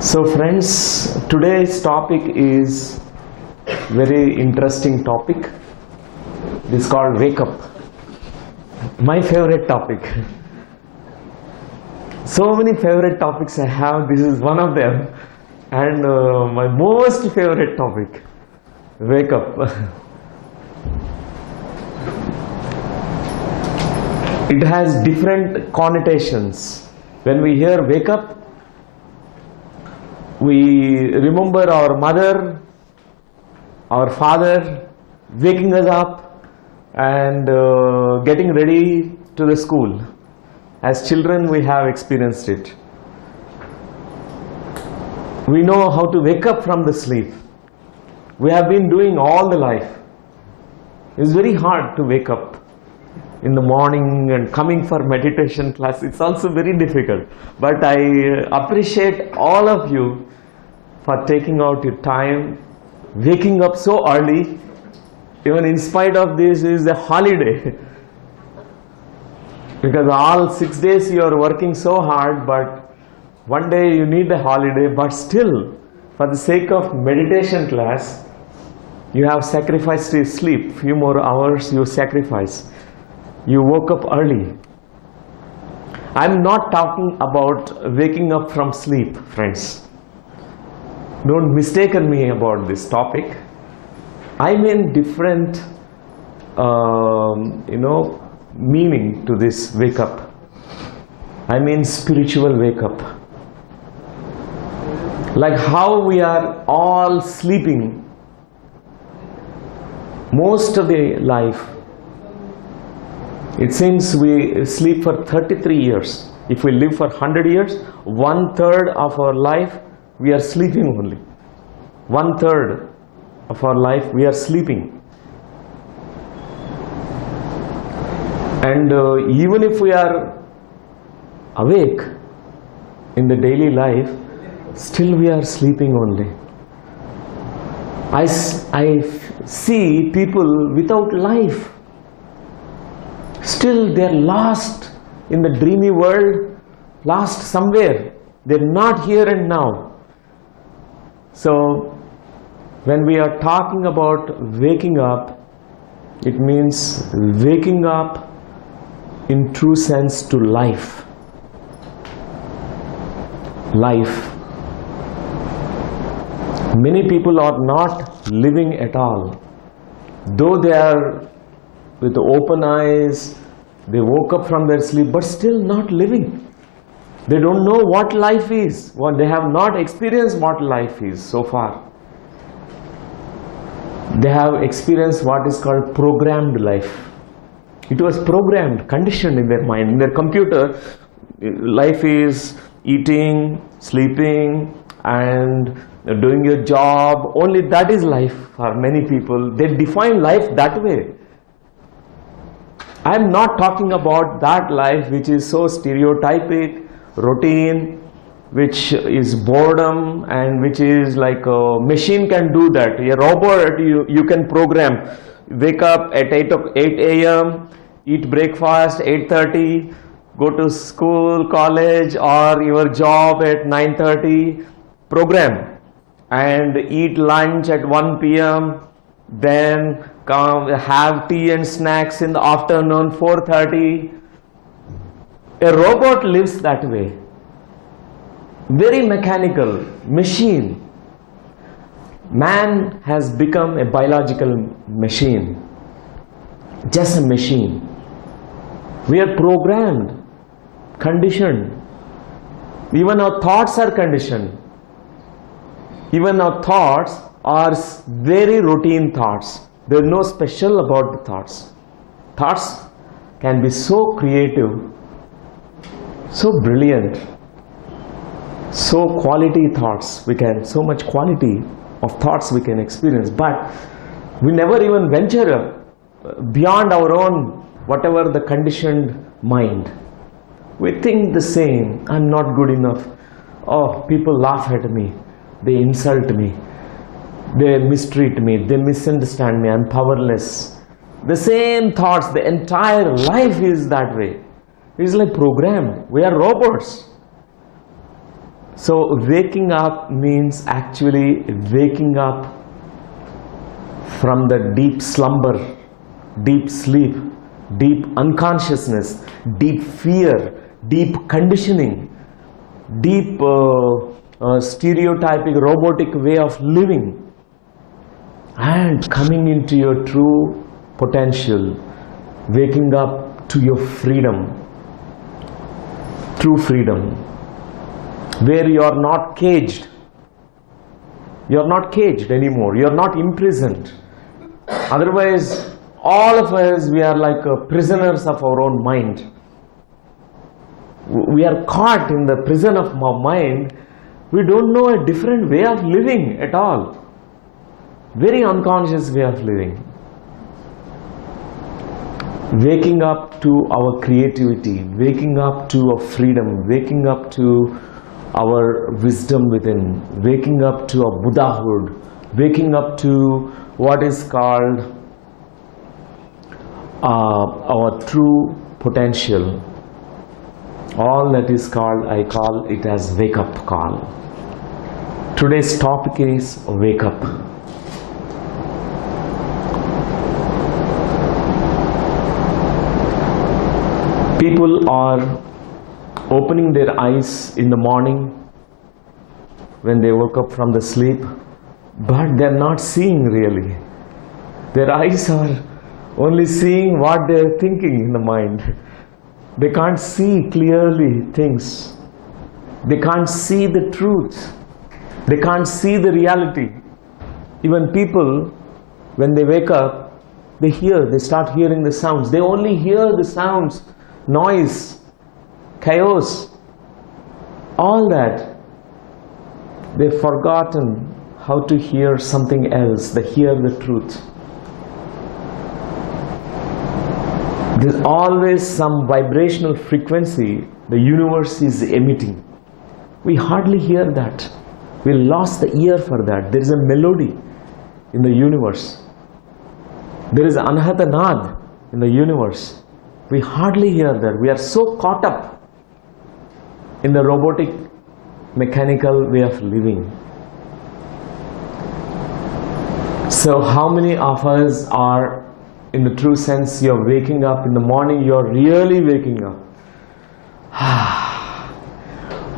So friends, today's topic is very interesting topic. It's called wake up. My favorite topic. So many favorite topics I have. This is one of them, and my most favorite topic, wake up. It has different connotations. When we hear wake up, we remember our mother, our father waking us up and getting ready to the school. As children, we have experienced it. We know how to wake up from the sleep. We have been doing all the life. It's very hard to wake up in the morning and coming for meditation class. It's also very difficult. But I appreciate all of you for taking out your time, waking up so early. Even in spite of this is a holiday. Because all 6 days you are working so hard, but one day you need a holiday, but still, for the sake of meditation class, you have sacrificed your sleep. Few more hours you sacrifice. You woke up early. I'm not talking about waking up from sleep, friends. Don't mistaken me about this topic. I mean different, meaning to this wake up. I mean spiritual wake up. Like how we are all sleeping most of the life. It seems we sleep for 33 years. If we live for 100 years, 1/3 of our life we are sleeping only. 1/3 of our life we are sleeping. And even if we are awake in the daily life, still we are sleeping only. I see people without life. Still they are lost in the dreamy world, lost somewhere. They're not here and now. So when we are talking about waking up, it means waking up in true sense to life. Life. Many people are not living at all. Though they are with open eyes, they woke up from their sleep, but still not living. They don't know what life is. They have not experienced what life is so far. They have experienced what is called programmed life. It was programmed, conditioned in their mind, in their computer. Life is eating, sleeping, and doing your job. Only that is life for many people. They define life that way. I am not talking about that life which is so stereotypic, routine, which is boredom, and which is like a machine can do that. A robot you can program. Wake up at 8 a.m., eat breakfast 8:30, go to school, college, or your job at 9:30, program, and eat lunch at 1 p.m., then come have tea and snacks in the afternoon 4:30. A robot lives that way. Very mechanical, machine. Man has become a biological machine. Just a machine. We are programmed, conditioned. Even our thoughts are conditioned. Even our thoughts are very routine thoughts. There is no special about the thoughts. Thoughts can be so creative, so brilliant, so quality thoughts. So much quality of thoughts we can experience, but we never even venture beyond our own, whatever the conditioned mind. We think the same. I'm not good enough. Oh, people laugh at me. They insult me. They mistreat me. They misunderstand me. I'm powerless. The same thoughts. The entire life is that way. It's like programmed. We are robots. So waking up means actually waking up from the deep slumber, deep sleep, deep unconsciousness, deep fear, deep conditioning, deep stereotypic robotic way of living, and coming into your true potential, waking up to your freedom, true freedom, where you are not caged. You are not caged anymore. You are not imprisoned. Otherwise, all of us, we are like prisoners of our own mind. We are caught in the prison of our mind. We don't know a different way of living at all. Very unconscious way of living. Waking up to our creativity, waking up to our freedom, waking up to our wisdom within, waking up to our Buddhahood, waking up to what is called our true potential. All that is called, I call it as wake up call. Today's topic is wake up. People are opening their eyes in the morning when they woke up from the sleep, but they're not seeing really. Their eyes are only seeing what they're thinking in the mind. They can't see clearly things. They can't see the truth. They can't see the reality. Even people, when they wake up, they start hearing the sounds. They only hear the sounds, noise, chaos, all that. They've forgotten how to hear something else. They hear the truth. There's always some vibrational frequency the universe is emitting. We hardly hear that. We lost the ear for that. There is a melody in the universe. There is anahata nad in the universe. We hardly hear that. We are so caught up in the robotic, mechanical way of living. So how many of us are, in the true sense, you're waking up in the morning, you're really waking up?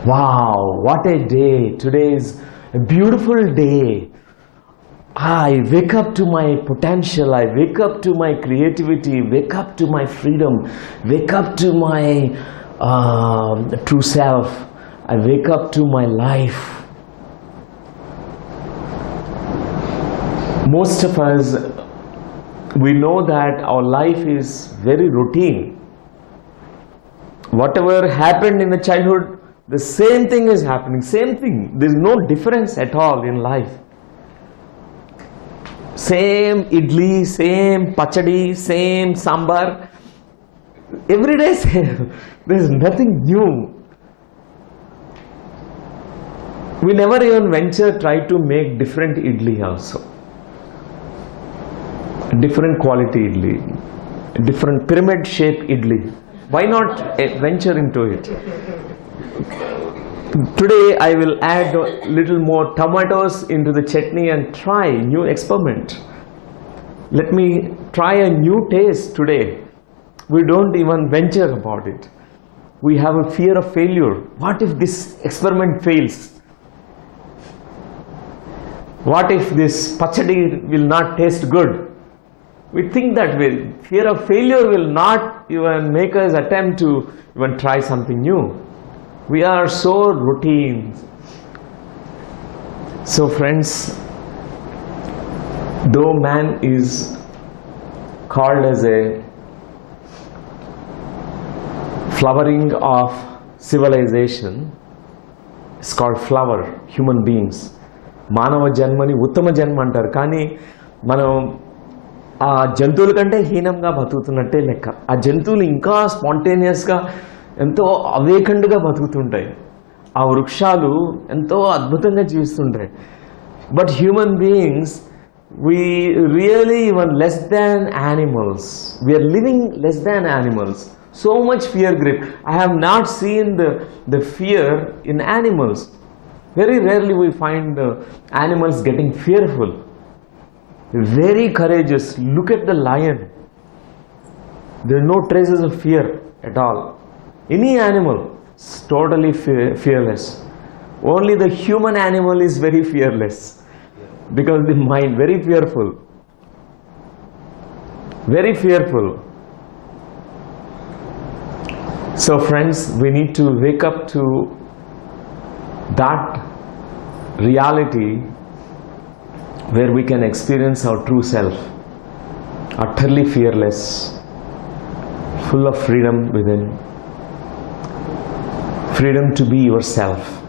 Wow, what a day. Today is a beautiful day. I wake up to my potential, I wake up to my creativity, wake up to my freedom, wake up to my true self, I wake up to my life. Most of us, we know that our life is very routine. Whatever happened in the childhood, the same thing is happening, same thing. There's no difference at all in life. Same idli, same pachadi, same sambar. Every day same. There's nothing new. We never even try to make different idli also. Different quality idli. Different pyramid shaped idli. Why not venture into it? Today I will add a little more tomatoes into the chutney and try new experiment. Let me try a new taste today. We don't even venture about it. We have a fear of failure. What if this experiment fails? What if this pachadi will not taste good? We think that way. Fear of failure will not even make us attempt to even try something new. We are so routine. So friends, though man is called as a flowering of civilization, it's called flower, human beings. Manava janmani uttama janma antaru. Kani manam ఆ జంతువుల కంటే హీనంగా బతుకుతున్నట్టే లెక్క. ఆ జంతువులు ఇంకా స్పాంటేనియస్గా ఎంతో అవేకండ్గా బతుకుతుంటాయి. ఆ వృక్షాలు ఎంతో అద్భుతంగా జీవిస్తుంటాయి. But human beings, we really even less than animals. We are living less than animals. So much fear grip. I have not seen the fear in animals. Very rarely we find animals getting fearful. Very courageous. Look at the lion. There are no traces of fear at all. Any animal is totally fearless. Only the human animal is very fearless, because the mind very fearful. Very fearful. So friends, we need to wake up to that reality where we can experience our true self, utterly fearless, full of freedom within, freedom to be yourself.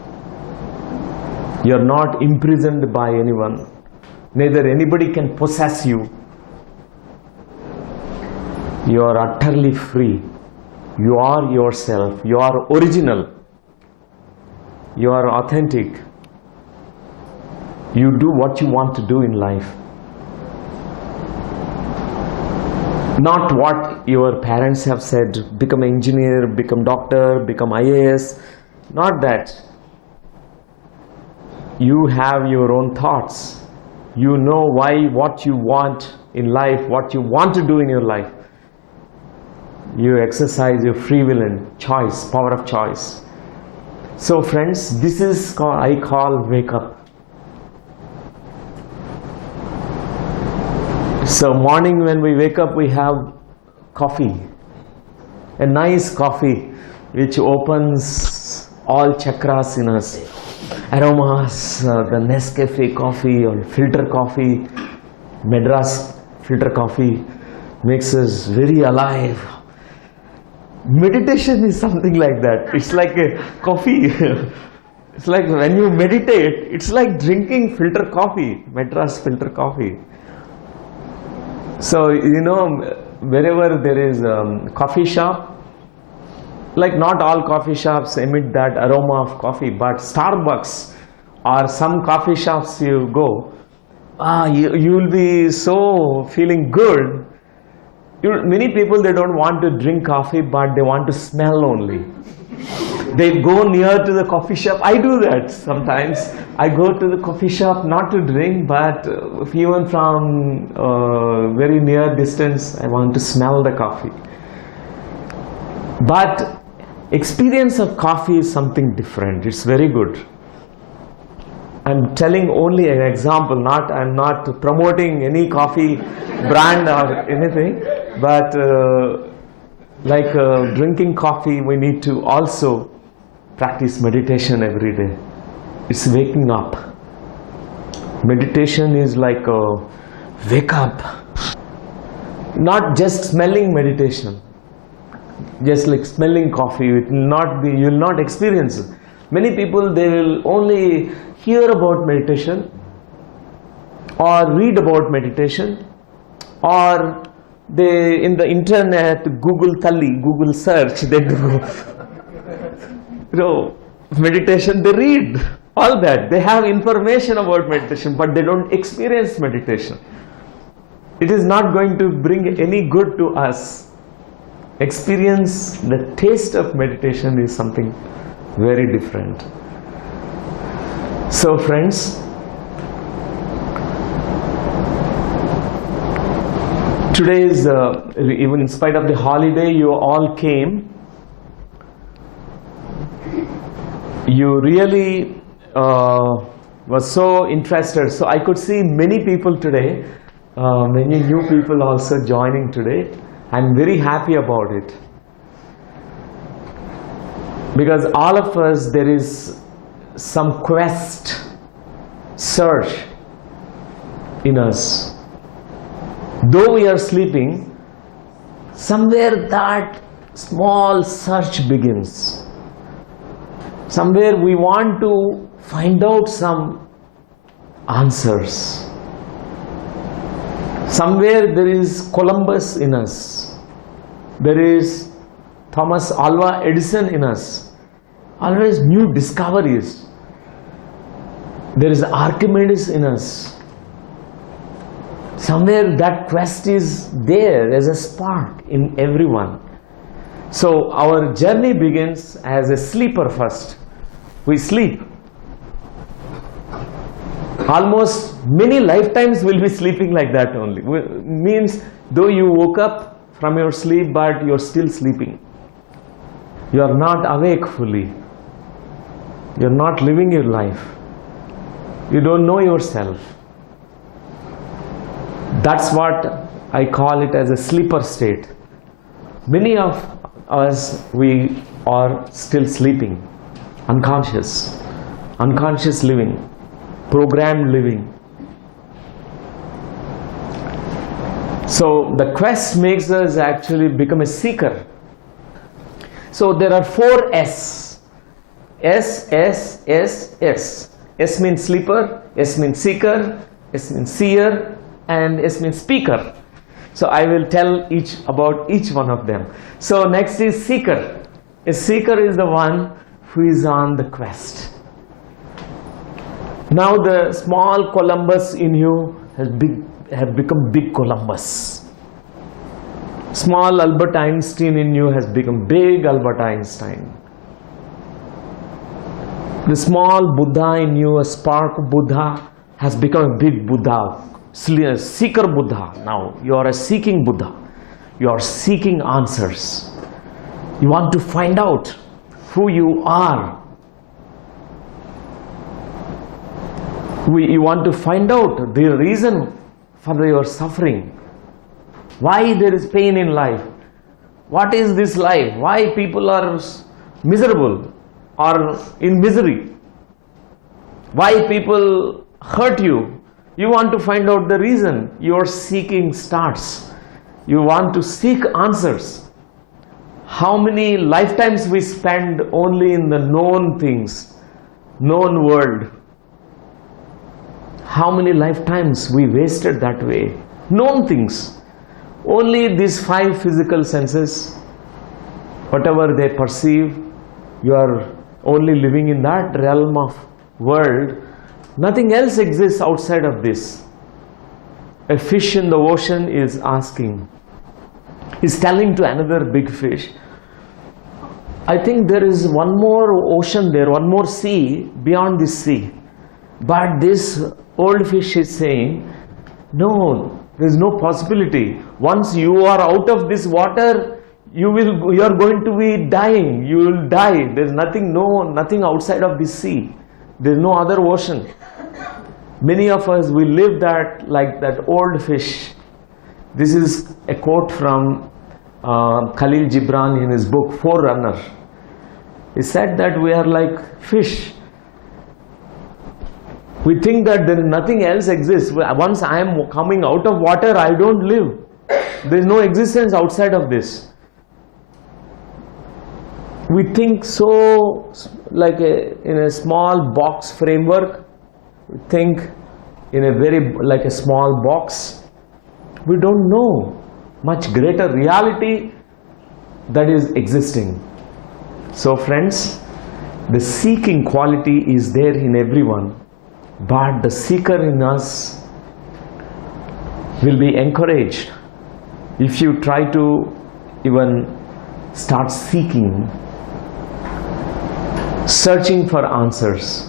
You are not imprisoned by anyone, neither anybody can possess you. You are utterly free. You are yourself. You are original. You are authentic. You do what you want to do in life. Not what your parents have said, become an engineer, become doctor, become IAS. Not that. You have your own thoughts. You know what you want in life, what you want to do in your life. You exercise your free will and choice, power of choice. So friends, this is I call wake up. So morning when we wake up, we have coffee, a nice coffee which opens all chakras in us. Aromas, the Nescafe coffee or filter coffee, Madras filter coffee makes us very alive. Meditation is something like that. It's like a coffee. It's like when you meditate, it's like drinking filter coffee, Madras filter coffee. So, wherever there is a coffee shop, like not all coffee shops emit that aroma of coffee, but Starbucks or some coffee shops you go, you will be so feeling good. Many people, they don't want to drink coffee, but they want to smell only. They go near to the coffee shop. I do that sometimes. I go to the coffee shop not to drink, but even from very near distance, I want to smell the coffee. But experience of coffee is something different. It's very good. I'm telling only an example. I'm not promoting any coffee brand or anything. But drinking coffee, we need to also practice meditation every day. It's waking up. Meditation is like a wake up. Not just smelling meditation. Just like smelling coffee, it will not be, you will not experience it. Many people, they will only hear about meditation or read about meditation, or they in the internet Google search, they do meditation, they read all that. They have information about meditation, but they don't experience meditation. It is not going to bring any good to us. Experience the taste of meditation is something very different. So friends, today is, even in spite of the holiday, you all came. You really was so interested. So I could see many people today, many new people also joining today. I'm very happy about it. Because all of us, there is some quest, search in us. Though we are sleeping, somewhere that small search begins. Somewhere we want to find out some answers. Somewhere there is Columbus in us. There is Thomas Alva Edison in us. Always new discoveries. There is Archimedes in us. Somewhere that quest is there as a spark in everyone. So our journey begins as a sleeper first. We sleep. Almost many lifetimes will be sleeping like that only. Means though you woke up from your sleep, but you're still sleeping. You are not awake fully. You're not living your life. You don't know yourself. That's what I call it as a sleeper state. Many of us, we are still sleeping, unconscious living, programmed living. So the quest makes us actually become a seeker. So there are 4 S. S, S, S, S. S means sleeper, S means seeker, S means seer, and S means speaker. So I will tell about each one of them. So next is seeker. A seeker is the one who is on the quest. Now the small Columbus in you have become big Columbus. Small Albert Einstein in you has become big Albert Einstein. The small Buddha in you, a spark Buddha, has become a big Buddha, seeker Buddha. Now you are a seeking Buddha. You are seeking answers. You want to find out who you are. You want to find out the reason for your suffering. Why there is pain in life? What is this life? Why people are miserable or in misery? Why people hurt you? You want to find out the reason. Your seeking starts. You want to seek answers. How many lifetimes we spend only in the known things, known world? How many lifetimes we wasted that way? Known things. Only these 5 physical senses, whatever they perceive, you are only living in that realm of world. Nothing else exists outside of this. A fish in the ocean is asking, is telling to another big fish, I think there is one more ocean there, one more sea beyond this sea. But this old fish is saying, no, there is no possibility. Once you are out of this water, you are going to be dying. You will die. There is nothing outside of this sea. There is no other ocean. Many of us, we live that like that old fish. This is a quote from Khalil Gibran in his book Forerunner. He said that we are like fish. We think that there is nothing else exists. Once I am coming out of water, I don't live. There is no existence outside of this. We think so like in a small box framework. We think in a very like a small box. We don't know much greater reality that is existing. So friends, the seeking quality is there in everyone, but the seeker in us will be encouraged if you try to even start seeking, searching for answers.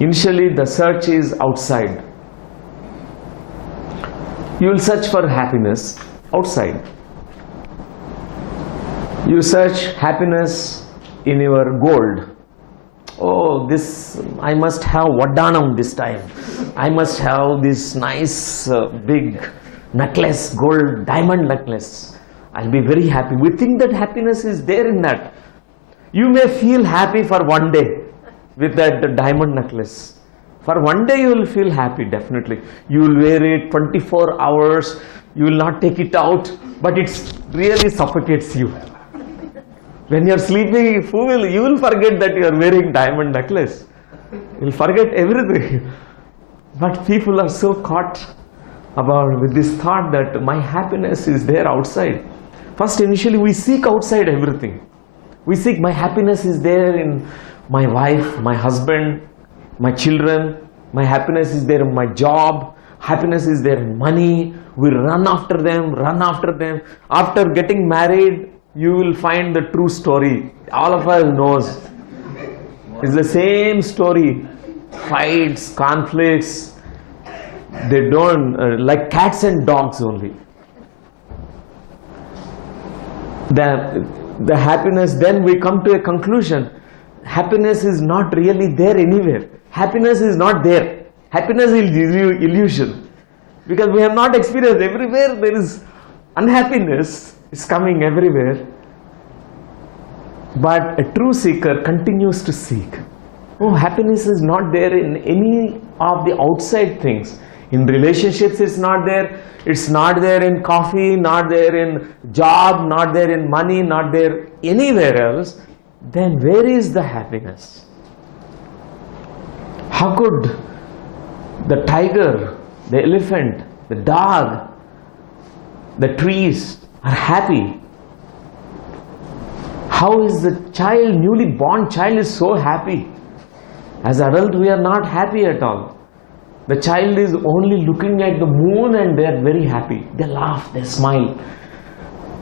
Initially the search is outside. You will search for happiness outside. You search happiness in your gold. Oh, this, I must have Vaddanam this time. I must have this nice big necklace, gold diamond necklace. I'll be very happy. We think that happiness is there in that. You may feel happy for one day with that diamond necklace. For one day you will feel happy, definitely. You will wear it 24 hours. You will not take it out, but it really suffocates you. When you are sleeping, you will forget that you are wearing diamond necklace. You will forget everything. But people are so caught with this thought that my happiness is there outside. First, initially we seek outside everything. We seek my happiness is there in my wife, my husband, my children. My happiness is there in my job. Happiness is there in money. We run after them, run after them. After getting married, you will find the true story. All of us knows. It's the same story. fights, conflicts. They don't, like cats and dogs only. The happiness, then we come to a conclusion. Happiness is not really there anywhere. Happiness is not there. Happiness is illusion. Because we have not experienced everywhere there is unhappiness. It's coming everywhere. But a true seeker continues to seek. Oh, happiness is not there in any of the outside things. In relationships it's not there. It's not there in coffee, not there in job, not there in money, not there anywhere else. Then where is the happiness? How could the tiger, the elephant, the dog, the trees are happy? How is the child, newly born child is so happy? As adult we are not happy at all. The child is only looking at the moon and they are very happy. They laugh, they smile.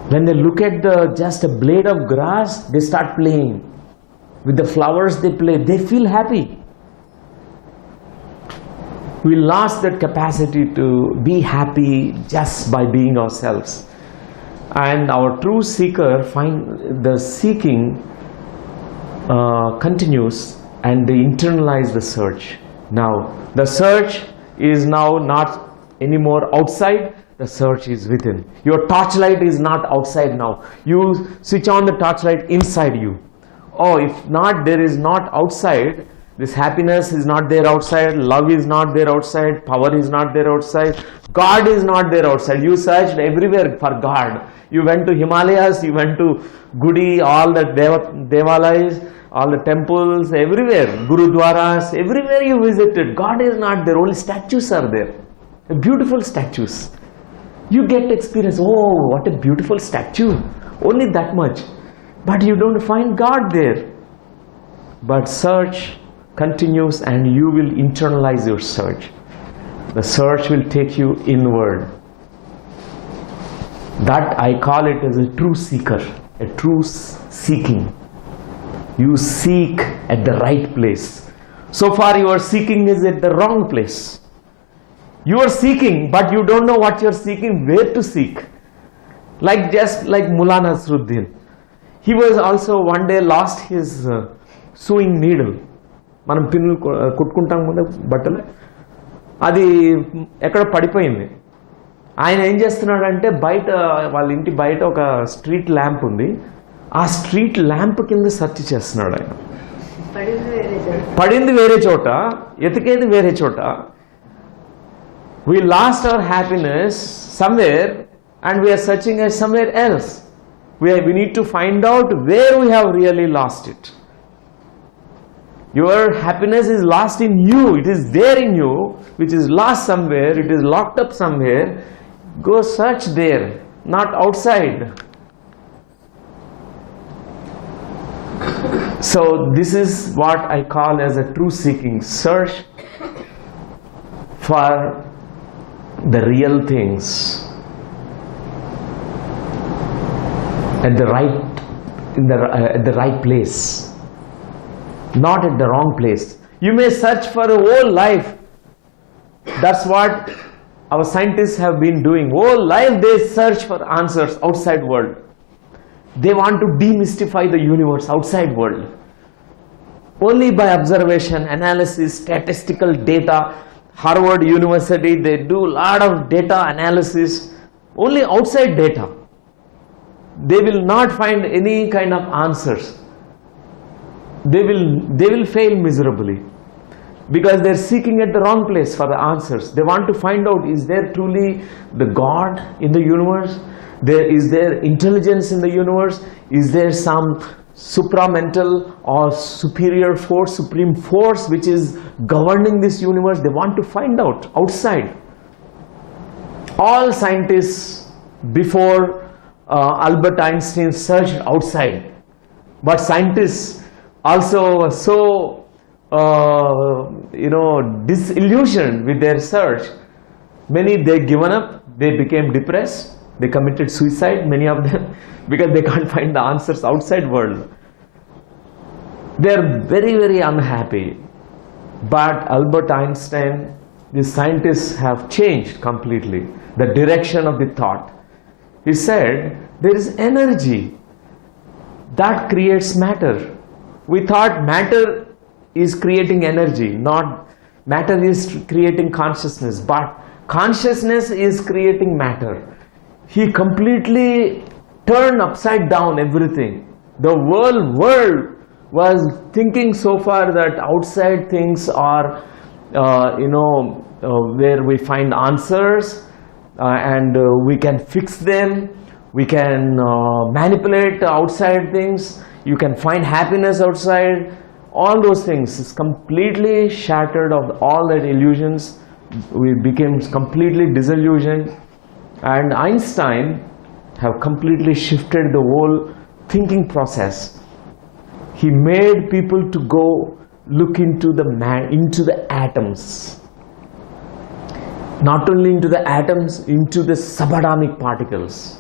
When they look at just a blade of grass, they start playing. With the flowers they play, they feel happy. We lost that capacity to be happy just by being ourselves. And our true seeker find the seeking continues, and they internalize the search. Now the search is now not anymore outside, the search is within. Your torchlight is not outside now. You switch on the torchlight inside you. Oh, if not, there is not outside. This happiness is not there outside, love is not there outside, power is not there outside, God is not there outside. You searched everywhere for God. You went to Himalayas, you went to Gudi, all the Devalayas, all the temples, everywhere, Gurudwaras, everywhere you visited. God is not there, only statues are there. Beautiful statues. You get experience, oh, what a beautiful statue. Only that much. But you don't find God there. But search continues and you will internalize your search. The search will take you inward. That I call it as a true seeker, a true seeking. You seek at the right place. So far your seeking is at the wrong place. You are seeking, but you don't know what you are seeking, where to seek. Just like Mullah Nasruddin. He was also one day lost his sewing needle. మనం పిన్నులు కుట్టుకుంటాం కదా బట్టలు, అది ఎక్కడ పడిపోయింది. ఆయన ఏం చేస్తున్నాడంటే బయట వాళ్ళ ఇంటి బయట ఒక స్ట్రీట్ ల్యాంప్ ఉంది, ఆ స్ట్రీట్ ల్యాంప్ కింద సెర్చ్ చేస్తున్నాడు ఆయన. పడింది వేరే చోట, ఎతికేది వేరే చోట. We lost our happiness somewhere and we are searching at somewhere else. We need to find out where we have really lost it. Your happiness is lost in you. It is there in you, which is lost somewhere. It is locked up somewhere. Go search there, not outside. So this is what I call as a true seeking. Search for the real things at the right place. Not at the wrong place. You may search for a whole life. That's what our scientists have been doing. Whole life they search for answers outside world. They want to demystify the universe outside world. Only by observation, analysis, statistical data. Harvard University, they do a lot of data analysis. Only outside data. They will not find any kind of answers. They will fail miserably because they're seeking at the wrong place for the answers. They want to find out, is there truly the God in the universe? Is there intelligence in the universe? Is there some supramental or superior force, supreme force which is governing this universe? They want to find out outside. All scientists before Albert Einstein searched outside, but scientists also were so disillusioned with their search. Many they given up, they became depressed, they committed suicide, many of them, because they can't find the answers outside world. They are very, very unhappy. But Albert Einstein, the scientists have changed completely the direction of the thought. He said there is energy that creates matter. We thought matter is creating energy, not matter is creating consciousness, but consciousness is creating matter. He completely turned upside down everything. The whole world was thinking so far that outside things are, where we find answers and we can fix them, we can manipulate outside things, you can find happiness outside. All those things is completely shattered of all that illusions. We became completely disillusioned, and Einstein have completely shifted the whole thinking process. He made people to go look into the atoms. Not only into the atoms, into the subatomic particles.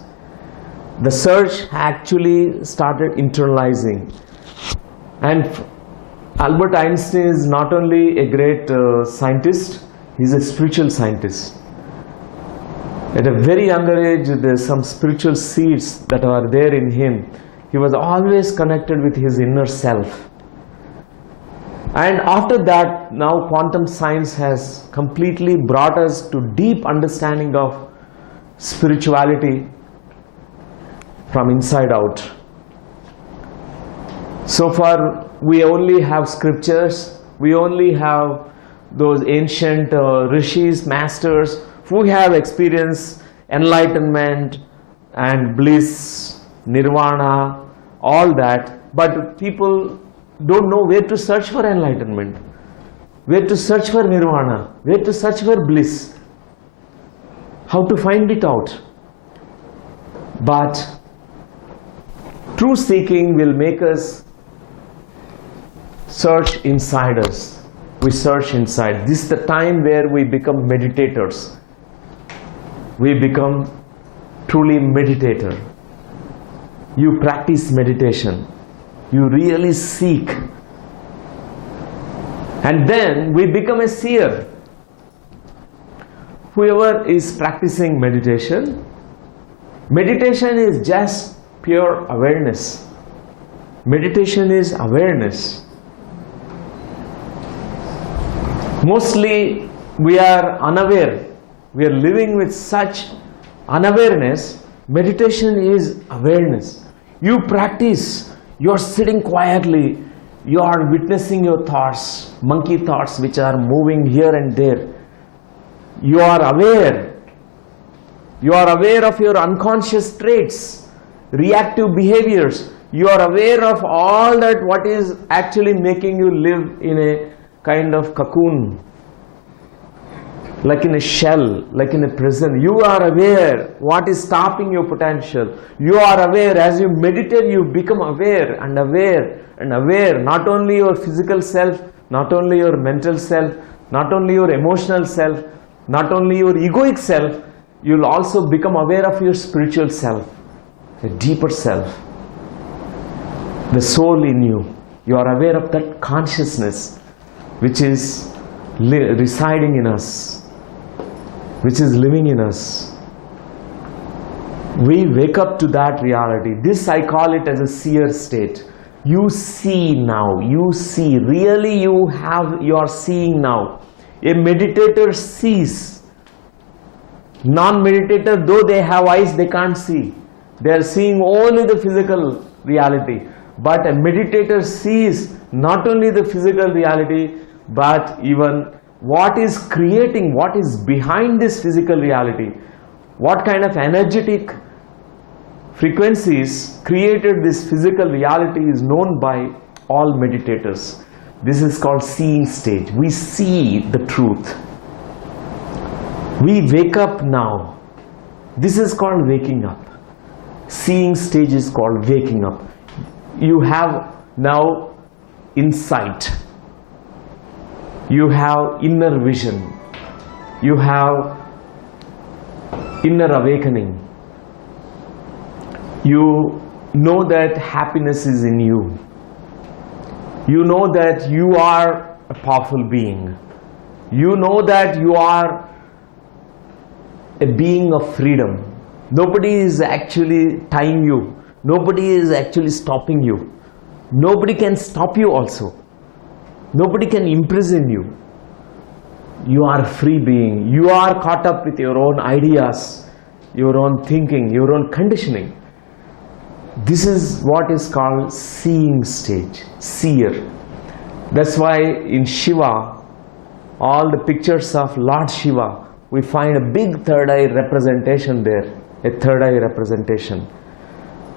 The search actually started internalizing. And Albert Einstein is not only a great scientist, he's a spiritual scientist. At a very younger age, there's some spiritual seeds that are there in him. He was always connected with his inner self. And after that, now quantum science has completely brought us to deep understanding of spirituality from inside out. So far, we only have scriptures, we only have those ancient rishis, masters who have experienced enlightenment and bliss, nirvana, all that, but people don't know where to search for enlightenment, where to search for nirvana, where to search for bliss, how to find it out. But true seeking will make us search inside us. We search inside. This is the time where we become meditators. We become truly meditator. You practice meditation. You really seek. And then we become a seer. Whoever is practicing meditation, meditation is just pure awareness. Meditation is awareness. Mostly we are unaware. We are living with such unawareness. Meditation is awareness. You practice, you are sitting quietly, you are witnessing your thoughts, monkey thoughts which are moving here and there. You are aware. You are aware of your unconscious traits, reactive behaviors. You are aware of all that what is actually making you live in a kind of cocoon, like in a shell, like in a prison. You are aware what is stopping your potential. You are aware. As you meditate, you become aware and aware and aware. Not only your physical self, not only your mental self, not only your emotional self, not only your egoic self, you will also become aware of your spiritual self, a deeper self, the soul in you. You are aware of that consciousness which is residing in us, which is living in us. We wake up to that reality. This I call it as a seer state. You see now, you see, really you are seeing now. A meditator sees. Non-meditator, though they have eyes, they can't see. They are seeing only the physical reality. But a meditator sees not only the physical reality, but even what is creating, what is behind this physical reality, what kind of energetic frequencies created this physical reality is known by all meditators. This is called seeing stage. We see the truth. We wake up now. This is called waking up. Seeing stage is called waking up. You have now insight. You have inner vision. You have inner awakening. You know that happiness is in you. You know that you are a powerful being. You know that you are a being of freedom. Nobody is actually tying you. Nobody is actually stopping you. Nobody can stop you also. Nobody can imprison you. You are a free being. You are caught up with your own ideas, your own thinking, your own conditioning. This is what is called seeing stage, seer. That's why in Shiva, all the pictures of Lord Shiva, we find a big third eye representation there, a third eye representation.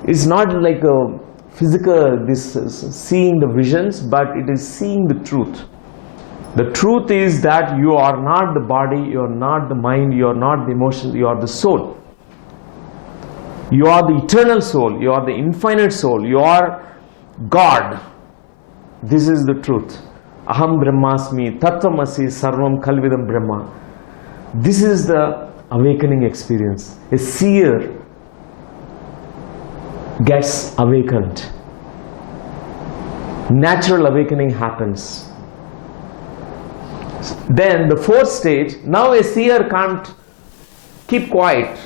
It's not like a physical, this seeing the visions, but it is seeing the truth. The truth is that you are not the body, you are not the mind, you are not the emotion, you are the soul. You are the eternal soul, you are the infinite soul, you are God. This is the truth. Aham Brahmasmi, Tattvamasi, Sarvam Kalvidam Brahma. This is the awakening experience. A seer gets awakened. Natural awakening happens. Then the fourth stage, now a seer can't keep quiet.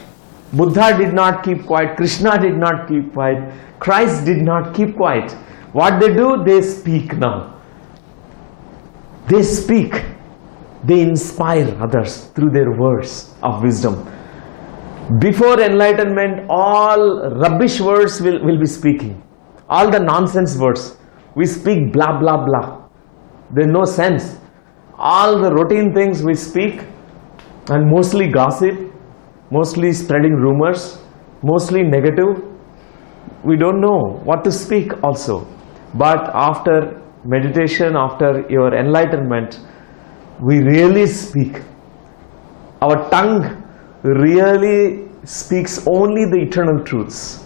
Buddha did not keep quiet, Krishna did not keep quiet, Christ did not keep quiet. What they do? They speak now. They speak. They inspire others through their words of wisdom. Before enlightenment, all rubbish words will be speaking. All the nonsense words. We speak blah blah blah. There's no sense. All the routine things we speak, and mostly gossip, mostly spreading rumors, mostly negative. We don't know what to speak also. But after meditation, after your enlightenment, we really speak. Our tongue really speaks only the eternal truths.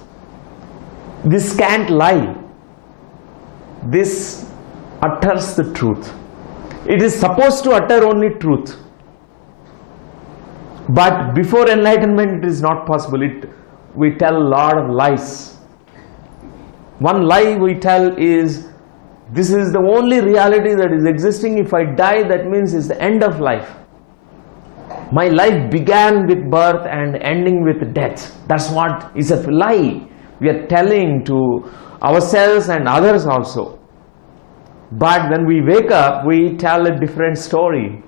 This can't lie. This utters the truth. It is supposed to utter only truth. But before enlightenment, it is not possible. We tell a lot of lies. One lie we tell is, this is the only reality that is existing. If I die, that means it's the end of life. My life began with birth and ending with death. That's what is a lie we are telling to ourselves and others also. But when we wake up, we tell a different story,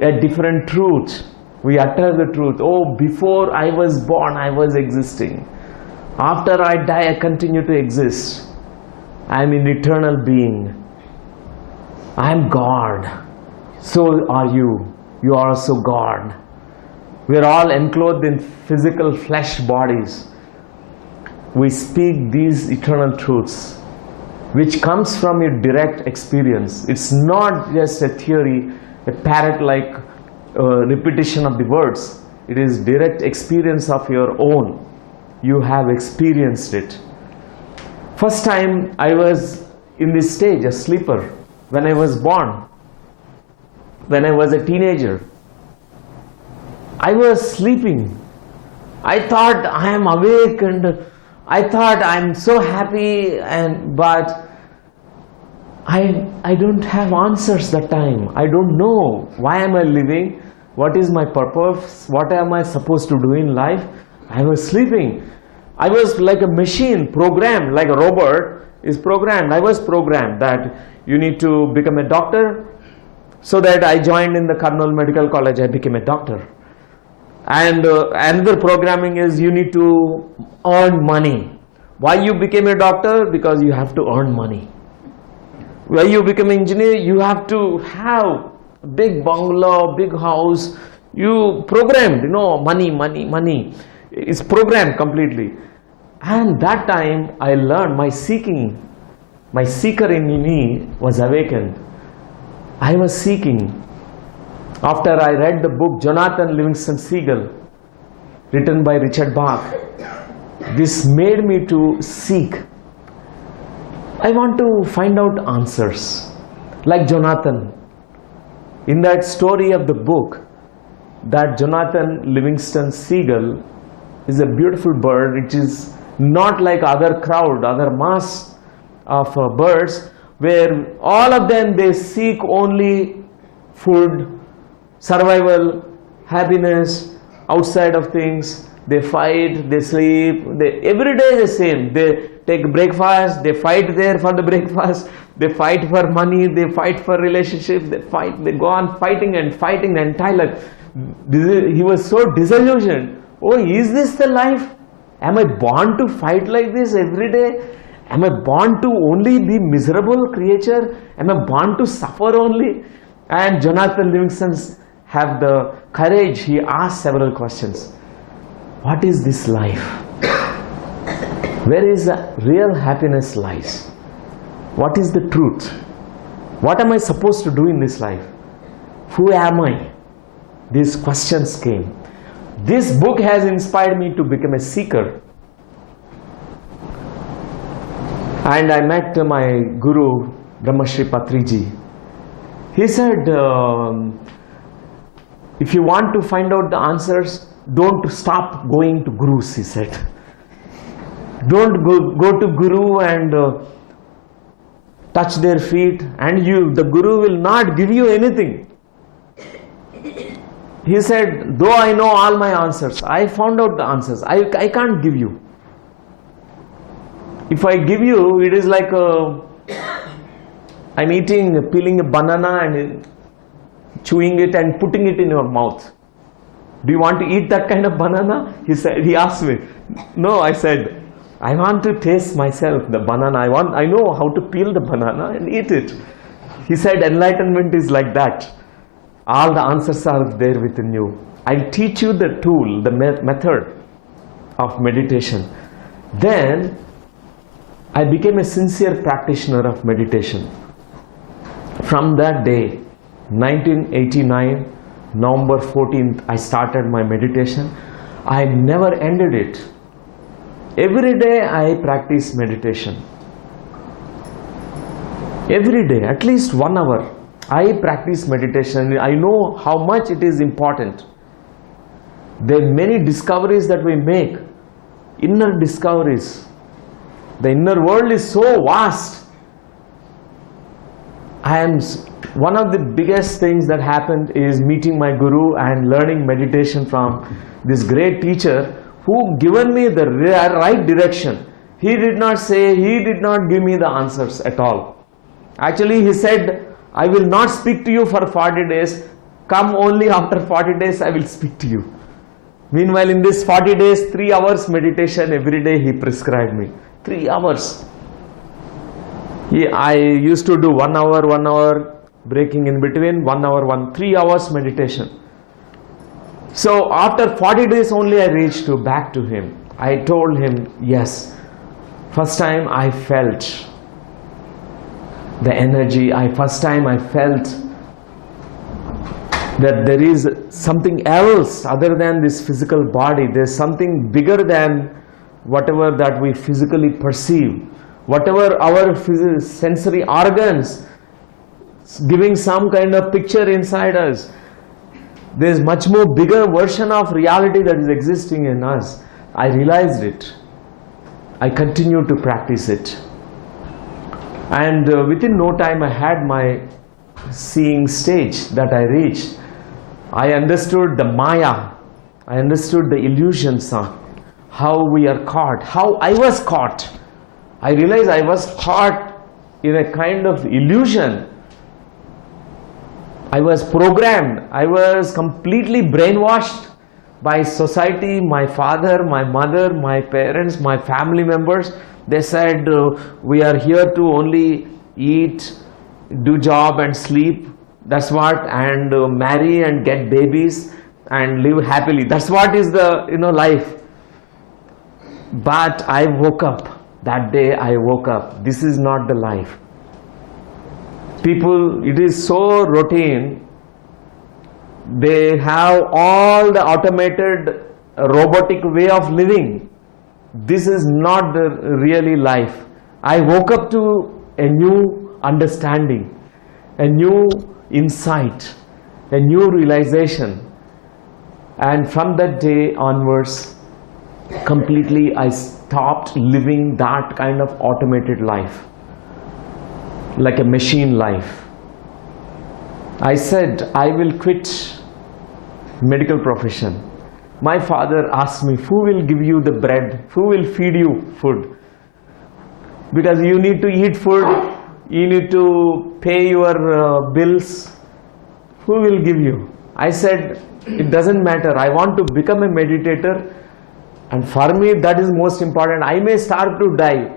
a different truth. We utter the truth. Oh, before I was born, I was existing. After I die, I continue to exist. I am an eternal being. I am God. So are you. You are also God. We are all enclosed in physical flesh bodies. We speak these eternal truths, which comes from your direct experience. It's not just a theory, a parrot-like repetition of the words. It is direct experience of your own. You have experienced it. First time I was in this stage, a sleeper, when I was born, when I was a teenager. I was sleeping. I thought I am awake and I thought I am so happy, but I don't have answers that time. I don't know why am I living, what is my purpose, what am I supposed to do in life. I was sleeping. I was like a machine programmed, like a robot is programmed. I was programmed that you need to become a doctor, so that I joined in the Karnool Medical College. I became a doctor. And another programming is you need to earn money. Why you became a doctor? Because you have to earn money. Why you become an engineer? You have to have a big bungalow, big house. You programmed, money, money, money. It's programmed completely. And that time I learned my seeker in me was awakened. I was seeking. After I read the book Jonathan Livingston Seagull, written by Richard Bach, this made me to seek. I want to find out answers. Like Jonathan, in that story of the book, that Jonathan Livingston Seagull is a beautiful bird. It is not like other crowd, other mass of birds, where all of them, they seek only food, survival, happiness, outside of things. They fight, they sleep, every day the same. They take breakfast, they fight there for the breakfast, they fight for money, they fight for relationships, they go on fighting and fighting until he was so disillusioned. Oh, is this the life? Am I born to fight like this every day? Am I born to only be miserable creature? Am I born to suffer only? And Jonathan Livingston have the courage. He asked several questions. What is this life? Where is the real happiness lies? What is the truth? What am I supposed to do in this life? Who am I? These questions came. This book has inspired me to become a seeker. And I met my guru, Brahmashri Patriji. He said, if you want to find out the answers, don't stop going to gurus, he said. Don't go to guru and touch their feet, and the guru will not give you anything. He said, though I know all my answers, I found out the answers, I can't give you. If I give you, it is like I'm peeling a banana and chewing it and putting it in your mouth. Do you want to eat that kind of banana? He asked me. No, I said, I want to taste myself the banana. I know how to peel the banana and eat it. He said, enlightenment is like that. All the answers are there within you. I'll teach you the tool, the method of meditation. Then I became a sincere practitioner of meditation. From that day, 1989, November 14th, I started my meditation. I never ended it. Every day I practice meditation. Every day, at least 1 hour, I practice meditation. I know how much it is important. There are many discoveries that we make, inner discoveries. The inner world is so vast. One of the biggest things that happened is meeting my guru and learning meditation from this great teacher who given me the right direction. He did not give me the answers at all. Actually, he said, I will not speak to you for 40 days. Come only after 40 days, I will speak to you. Meanwhile, in this 40 days, 3 hours meditation every day he prescribed me. 3 hours. I used to do 1 hour, breaking in between, 1 hour, 3 hours meditation. So after 40 days only I reached back to him. I told him, yes, first time I felt the energy. First time I felt that there is something else other than this physical body. There's something bigger than whatever that we physically perceive. Whatever our sensory organs giving some kind of picture inside us. There's much more bigger version of reality that is existing in us. I realized it. I continue to practice it. And within no time I had my seeing stage that I reached. I understood the Maya. I understood the illusions of how we are caught, how I was caught. I realized I was caught in a kind of illusion. I was programmed. I was completely brainwashed by society, my father, my mother, my parents, my family members. They said, we are here to only eat, do job and sleep. That's what, and marry and get babies and live happily. That's what is the life. But I woke up. That day I woke up. This is not the life. People, it is so routine. They have all the automated robotic way of living. This is not the really life. I woke up to a new understanding, a new insight, a new realization. And from that day onwards, completely I stopped living that kind of automated life. like a machine life. I said, I will quit medical profession. My father asked me, who will give you the bread? Who will feed you food? Because you need to eat food, you need to pay your bills. Who will give you? I said, it doesn't matter. I want to become a meditator, and for me that is most important. I may starve to die,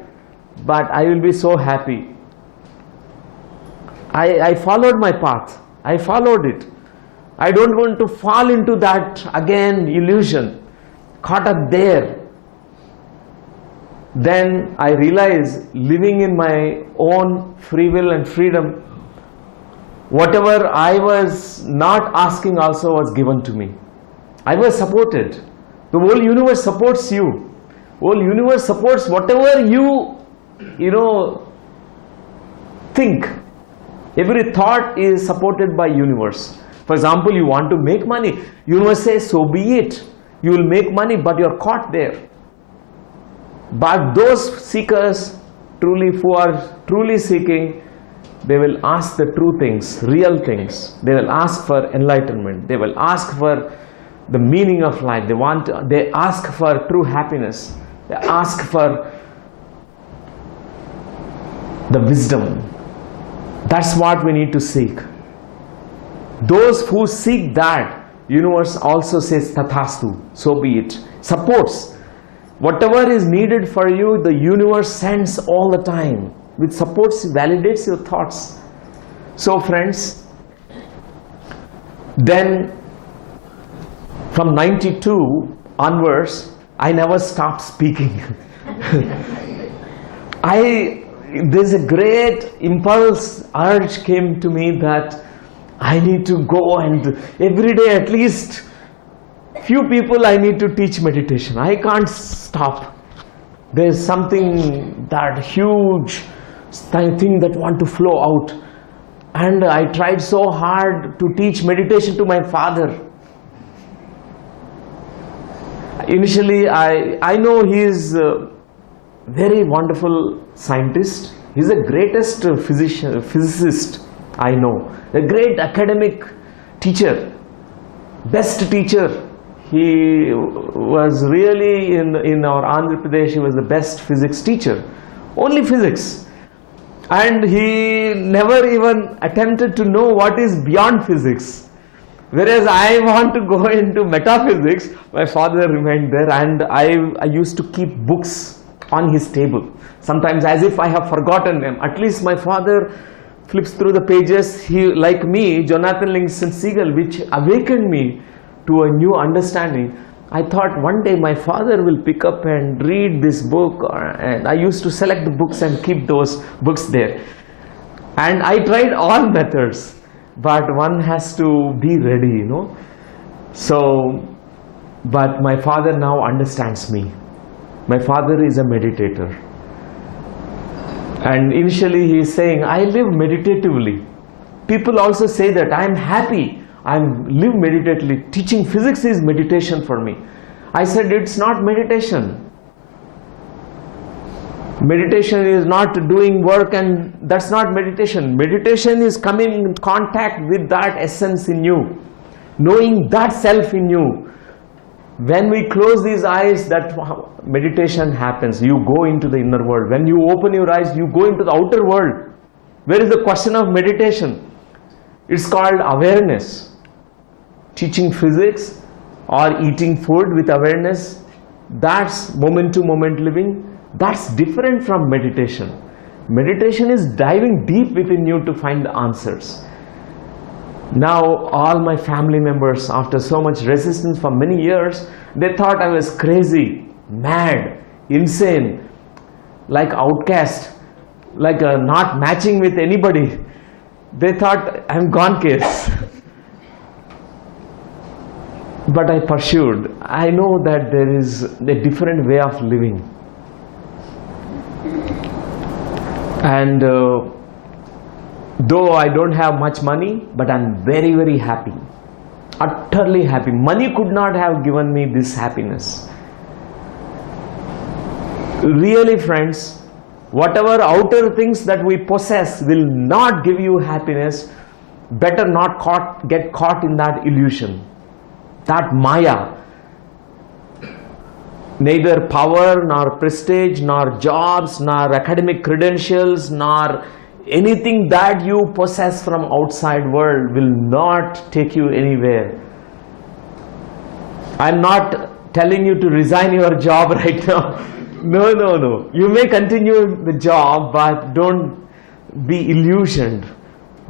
but I will be so happy. I followed my path. I followed it. I don't want to fall into that again illusion, caught up there. Then I realized, living in my own free will and freedom, whatever I was not asking also was given to me. I was supported. The whole universe supports you. Whole universe supports whatever you think. Every thought is supported by universe. For example, you want to make money. Universe says, so be it. You will make money, but you're caught there. But those seekers who are truly seeking, they will ask the true things, real things. They will ask for enlightenment. They will ask for the meaning of life. They ask for true happiness. They ask for the wisdom. That's what we need to seek. Those who seek that, universe also says tathastu, so be it. Supports. Whatever is needed for you, the universe sends all the time. Which supports, validates your thoughts. So friends, then from 92 onwards, I never stopped speaking. There's a great impulse, urge came to me that I need to go and every day at least few people I need to teach meditation. I can't stop. There's something, that huge thing that want to flow out. And I tried so hard to teach meditation to my father. Initially, I know he is a very wonderful scientist. He's the greatest physicist I know. A great academic teacher, best teacher. He was really in our Andhra Pradesh, he was the best physics teacher. Only physics. And he never even attempted to know what is beyond physics. Whereas I want to go into metaphysics, my father remained there, and I used to keep books on his table. Sometimes as if I have forgotten them. At least my father flips through the pages. He, like me, Jonathan Livingston Seagull, which awakened me to a new understanding. I thought one day my father will pick up and read this book, and I used to select the books and keep those books there. And I tried all methods, but one has to be ready, So, but my father now understands me. My father is a meditator. And initially he is saying, I live meditatively. People also say that I am happy. I live meditatively. Teaching physics is meditation for me. I said, it's not meditation. Meditation is not doing work, and that's not meditation. Meditation is coming in contact with that essence in you, knowing that self in you. When we close these eyes, that meditation happens. You go into the inner world. When you open your eyes, you go into the outer world. Where is the question of meditation? It's called awareness. Teaching physics or eating food with awareness, that's moment to moment living. That's different from meditation. Meditation is diving deep within you to find the answers. Now all my family members, after so much resistance for many years, they thought I was crazy, mad, insane, like outcast, like not matching with anybody. They thought I'm gone case. But I pursued. I know that there is a different way of living. And though I don't have much money, but I'm very, very happy. Utterly happy. Money could not have given me this happiness. Really, friends, Whatever outer things that we possess will not give you happiness. Better not get caught in that illusion, that Maya. Neither power, nor prestige, nor jobs, nor academic credentials, nor anything that you possess from outside world will not take you anywhere. I'm not telling you to resign your job right now. No. You may continue the job, but don't be illusioned.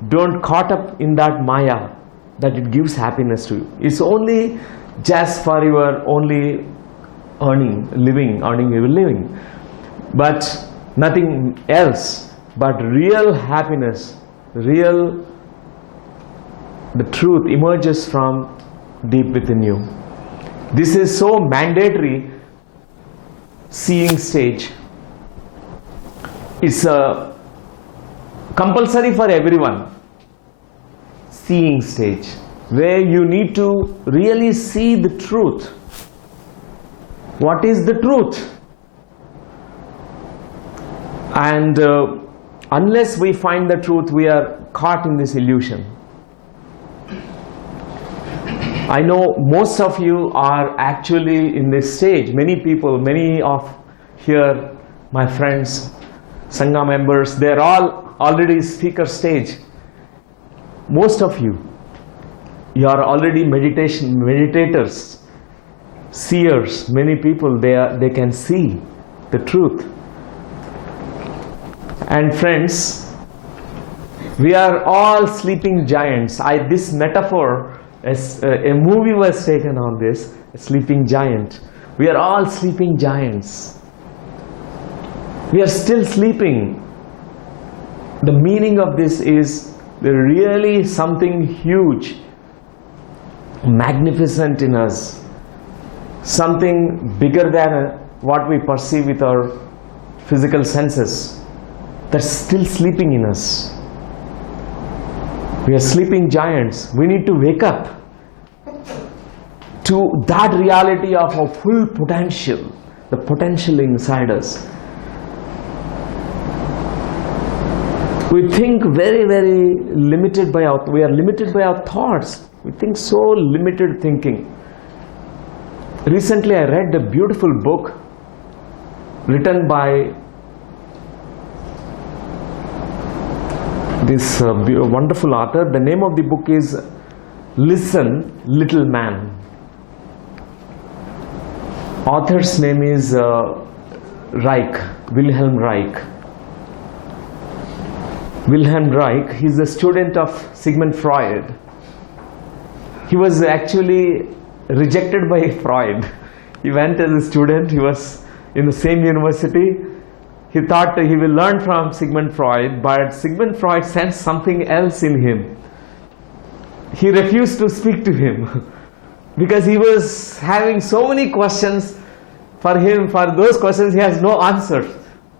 Don't caught up in that Maya that it gives happiness to you. It's only just for your only earning your living, but nothing else. But real happiness, the truth emerges from deep within you. This is so mandatory. Seeing stage, it's compulsory for everyone. Seeing stage, where you need to really see the truth. What is the truth? And unless we find the truth, we are caught in this illusion. I know most of you are actually in this stage. Many people, many of here, my friends, Sangha members, they're all already speaker stage. Most of you are already meditators, seers. Many people, they can see the truth. And friends, we are all sleeping giants. This metaphor, a movie was taken on this, a sleeping giant. We are all sleeping giants. We are still sleeping. The meaning of this is really something huge, magnificent in us, something bigger than what we perceive with our physical senses, that's still sleeping in us. We are sleeping giants. We need to wake up to that reality of our full potential, the potential inside us. We think very, very limited by we are limited by our thoughts. We think so limited thinking. Recently I read a beautiful book written by this wonderful author. The name of the book is Listen, Little Man. Author's name is Reich, Wilhelm Reich. Wilhelm Reich, he's a student of Sigmund Freud. He was actually rejected by Freud. He went as a student, he was in the same university. He thought he will learn from Sigmund Freud, but Sigmund Freud sensed something else in him. He refused to speak to him because he was having so many questions for him. For those questions he has no answers.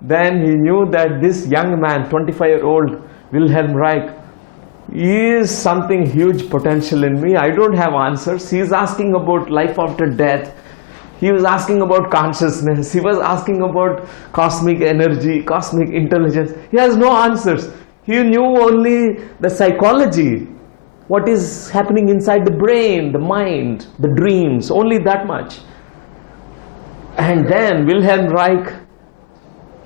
Then he knew that this young man, 25-year-old Wilhelm Reich, is something huge potential in me. I don't have answers. He is asking about life after death. He was asking about consciousness. He was asking about cosmic energy, cosmic intelligence. He has no answers. He knew only the psychology, what is happening inside the brain, the mind, the dreams, only that much. And then Wilhelm Reich,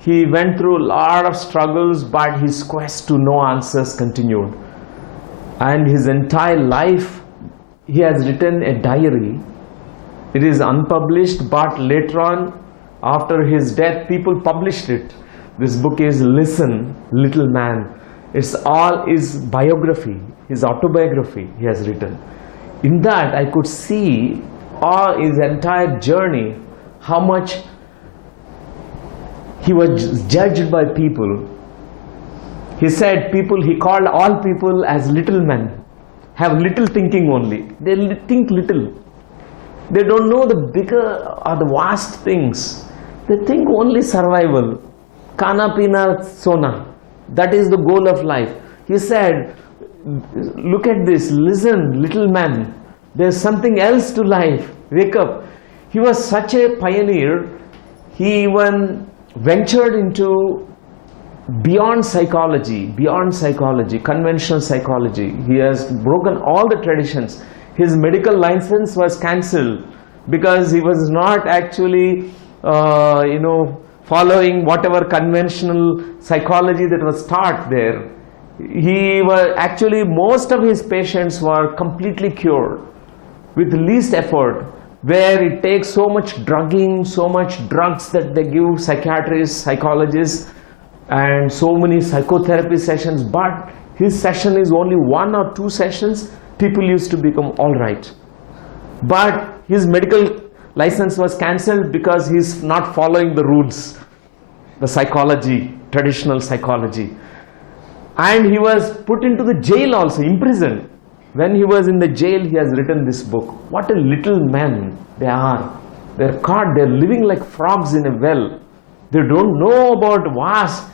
he went through a lot of struggles, but his quest to know answers continued. And his entire life, he has written a diary. It is unpublished, but later on, after his death, people published it. This book is Listen, Little Man. It's all his biography, his autobiography he has written. In that, I could see all his entire journey, how much he was judged by people. He said he called all people as little men, have little thinking only. They think little. They don't know the bigger or the vast things. They think only survival. Kana, pina, sona. That is the goal of life. He said, look at this, listen, little man. There's something else to life. Wake up. He was such a pioneer. He even ventured into beyond psychology, conventional psychology. He has broken all the traditions. His medical license was cancelled because he was not actually, following whatever conventional psychology that was taught there. He was actually, most of his patients were completely cured with least effort, where it takes so much drugging, so much drugs that they give psychiatrists, psychologists, and so many psychotherapy sessions. But his session is only 1 or 2 sessions, people used to become all right. But his medical license was cancelled because he's not following the rules, the psychology, traditional psychology. And he was put into the jail also, imprisoned. When he was in the jail, he has written this book. What a little men they are. They're caught, they're living like frogs in a well. They don't know about vast.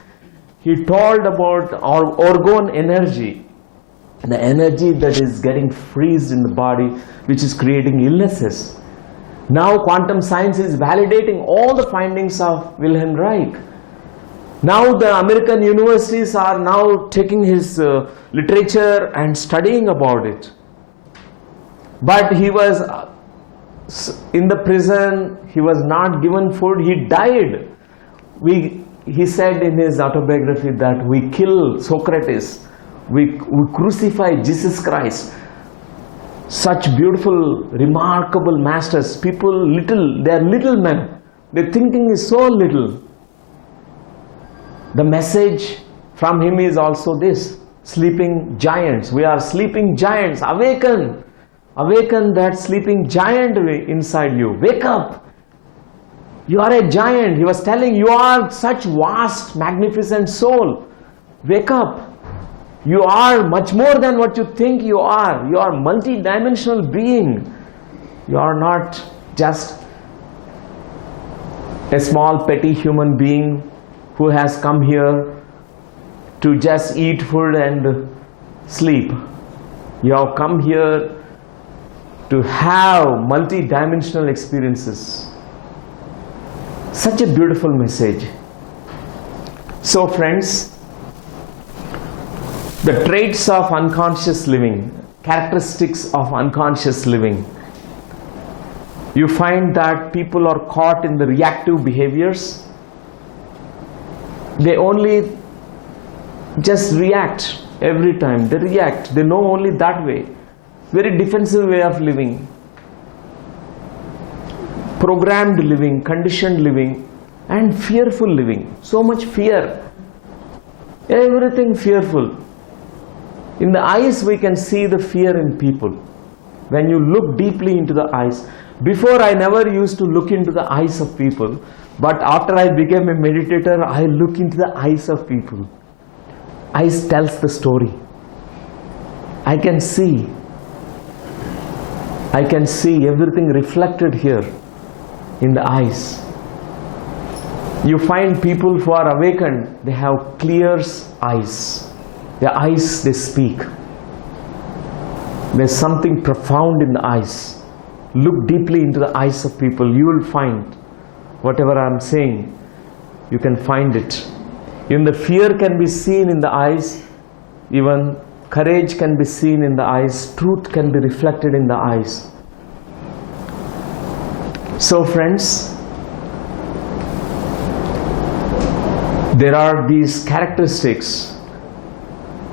He told about our orgone energy, the energy that is getting freezed in the body, which is creating illnesses. Now quantum science is validating all the findings of Wilhelm Reich. Now the American universities are now taking his literature and studying about it. But he was in the prison, he was not given food, he died. He said in his autobiography that we kill Socrates, we crucify Jesus Christ. Such beautiful, remarkable masters, people they are little men. Their thinking is so little. The message from him is also this: sleeping giants. We are sleeping giants. Awaken. Awaken that sleeping giant inside you. Wake up. You are a giant. He was telling you are such vast, magnificent soul. Wake up. You are much more than what you think you are. You are multi-dimensional being. You are not just a small petty human being who has come here to just eat food and sleep. You have come here to have multi-dimensional experiences. Such a beautiful message. So friends, the traits of unconscious living, characteristics of unconscious living. You find that people are caught in the reactive behaviors. They only just react every time. They react. They know only that way. Very defensive way of living. Programmed living, conditioned living, and fearful living. So much fear. Everything fearful. In the eyes we can see the fear in people. When you look deeply into the eyes. Before I never used to look into the eyes of people. But after I became a meditator, I look into the eyes of people. Eyes tells the story. I can see everything reflected here in the eyes. You find people who are awakened, they have clear eyes. Their eyes, they speak. There's something profound in the eyes. Look deeply into the eyes of people. You will find whatever I'm saying, you can find it. Even the fear can be seen in the eyes. Even courage can be seen in the eyes. Truth can be reflected in the eyes. So friends, there are these characteristics.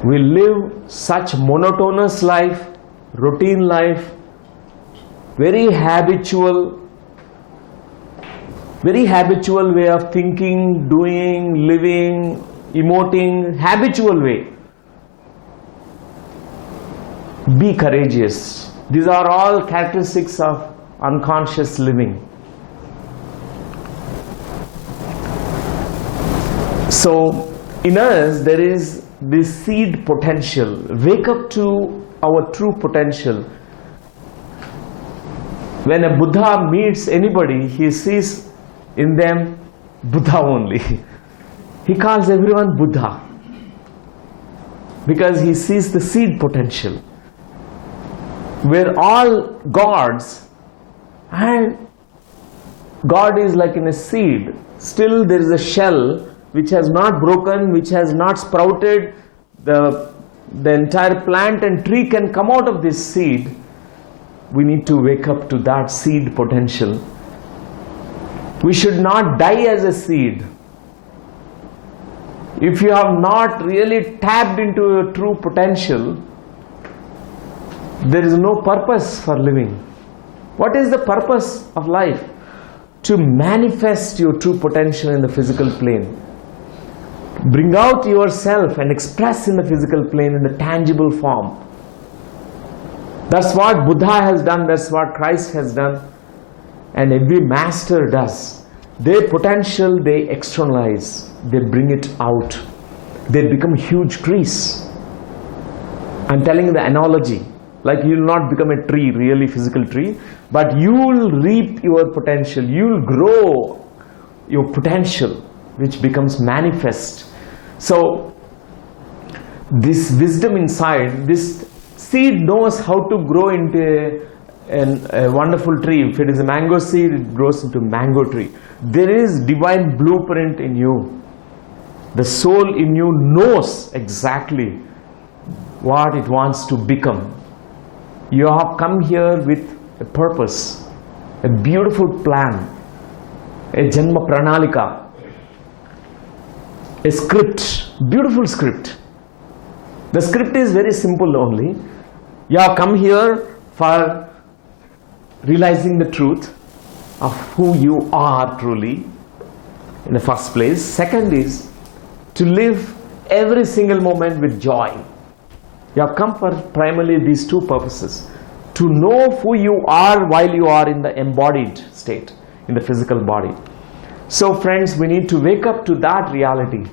We live such monotonous life, routine life, very habitual way of thinking, doing, living, emoting, habitual way. Be courageous. These are all characteristics of unconscious living. So in us there is this seed potential. Wake up to our true potential. When a Buddha meets anybody, he sees in them Buddha only. He calls everyone Buddha because he sees the seed potential. We're all gods, and God is like in a seed. Still there is a shell which has not broken, which has not sprouted. The entire plant and tree can come out of this seed. We need to wake up to that seed potential. We should not die as a seed. If you have not really tapped into your true potential, there is no purpose for living. What is the purpose of life? To manifest your true potential in the physical plane. Bring out yourself and express in the physical plane in the tangible form. That's what Buddha has done, that's what Christ has done, and every master does. Their potential they externalize, they bring it out, they become huge trees. I'm telling you the analogy, like you will not become a tree, really physical tree, but you will reap your potential, you will grow your potential, which becomes manifest. So this wisdom inside, this seed knows how to grow into a wonderful tree. If it is a mango seed, it grows into a mango tree. There is divine blueprint in you. The soul in you knows exactly what it wants to become. You have come here with a purpose, a beautiful plan, a Janma Pranalika, a script, beautiful script. The script is very simple only. You have come here for realizing the truth of who you are truly in the first place. Second is to live every single moment with joy. You have come for primarily these two purposes. To know who you are while you are in the embodied state, in the physical body. So friends, we need to wake up to that reality.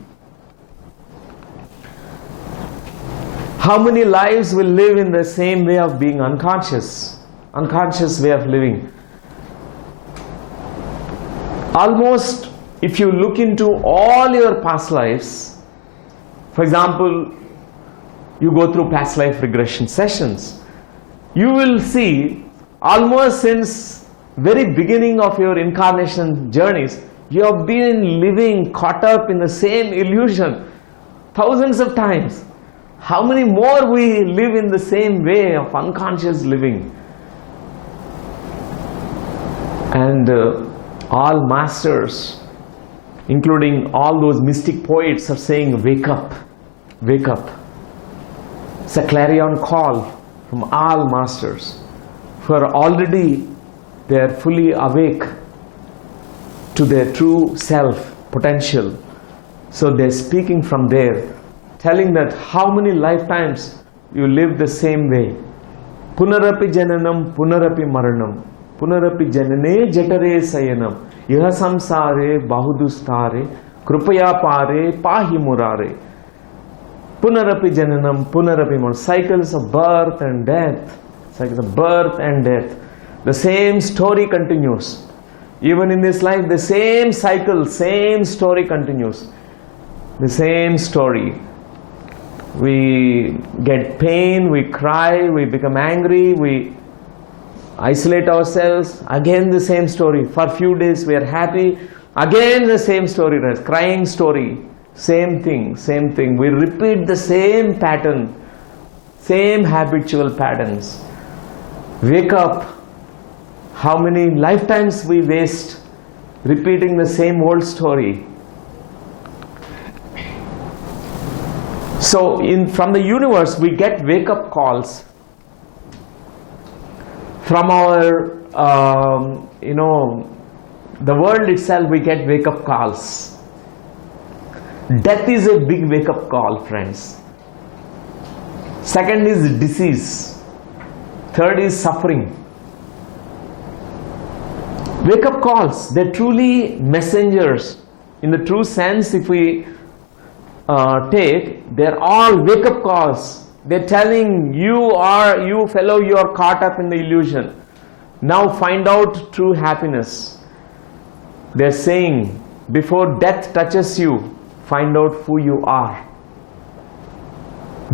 How many lives will live in the same way of being unconscious? Unconscious way of living. Almost, if you look into all your past lives, for example, you go through past life regression sessions, you will see almost since very beginning of your incarnation journeys, you have been living caught up in the same illusion thousands of times. How many more we live in the same way of unconscious living? And all masters, including all those mystic poets, are saying, wake up, wake up. It's a clarion call from all masters, for already they are fully awake to their true self potential. So they're speaking from there, telling that how many lifetimes you live the same way. Punarapi jananam, punarapi maranam, punarapi janane jatare sayanam, iha samsare bahudustare, krupaya pare pahi murare. Punarapi jananam, punarapi maranam. Cycles of birth and death. Cycles of birth and death. The same story continues. Even in this life, the same cycle, same story continues. The same story. We get pain, we cry, we become angry, we isolate ourselves. Again the same story. For a few days we are happy. Again the same story, crying story. Same thing, same thing. We repeat the same pattern, same habitual patterns. Wake up. How many lifetimes we waste repeating the same old story. So from the universe we get wake-up calls. From our, the world itself we get wake-up calls. Death is a big wake-up call, friends. Second is disease. Third is suffering. Wake-up calls, they're truly messengers. In the true sense, if we take, they're all wake-up calls. They're telling you fellow, you are caught up in the illusion. Now find out true happiness. They're saying, before death touches you, find out who you are.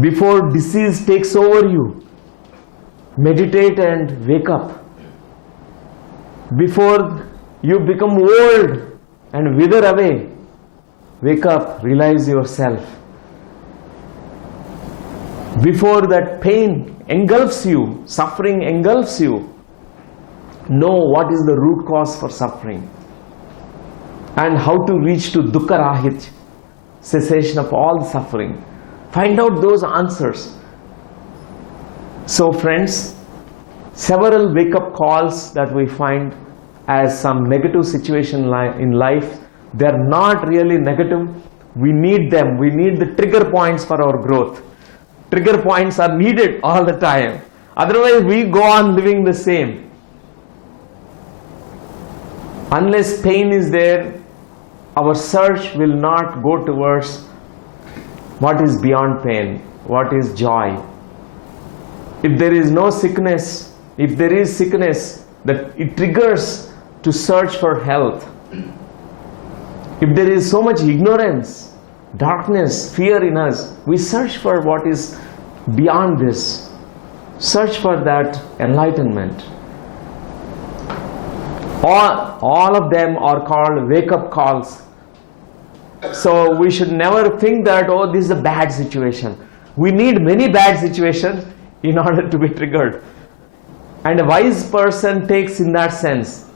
Before disease takes over you, meditate and wake up. Before you become old and wither away, wake up, realize yourself. Before that pain engulfs you, suffering engulfs you, know what is the root cause for suffering and how to reach to dukkha rahit, cessation of all suffering. Find out those answers. So friends, several wake-up calls that we find as some negative situation in life, they are not really negative. We need them. We need the trigger points for our growth. Trigger points are needed all the time. Otherwise, we go on living the same. Unless pain is there, our search will not go towards what is beyond pain, what is joy. If there is no sickness, if there is sickness, that it triggers to search for health. If there is so much ignorance, darkness, fear in us, we search for what is beyond this. Search for that enlightenment. All of them are called wake-up calls. So we should never think that, oh, this is a bad situation. We need many bad situations in order to be triggered. And a wise person takes in that sense.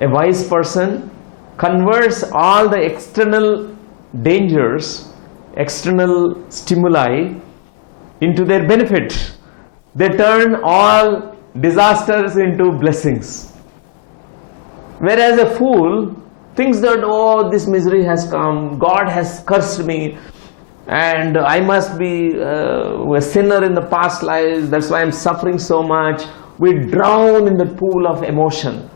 A wise person converts all the external dangers, external stimuli into their benefit. They turn all disasters into blessings. Whereas a fool thinks that, oh, this misery has come, God has cursed me, and I must be a sinner in the past lives, that's why I'm suffering so much. We drown in the pool of emotion.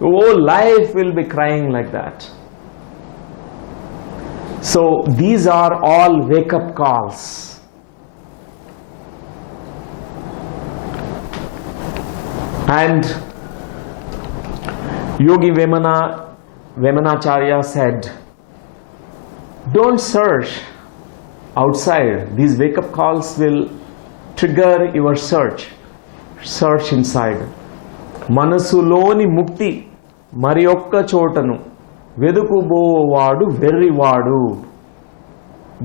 Oh, life will be crying like that. So these are all wake-up calls. And Yogi Vemanacharya said, don't search outside. These wake-up calls will trigger your search. Search inside. Manasuloni mukti Mariokka chotanu వెదుకుబోవాడు వెర్రివాడు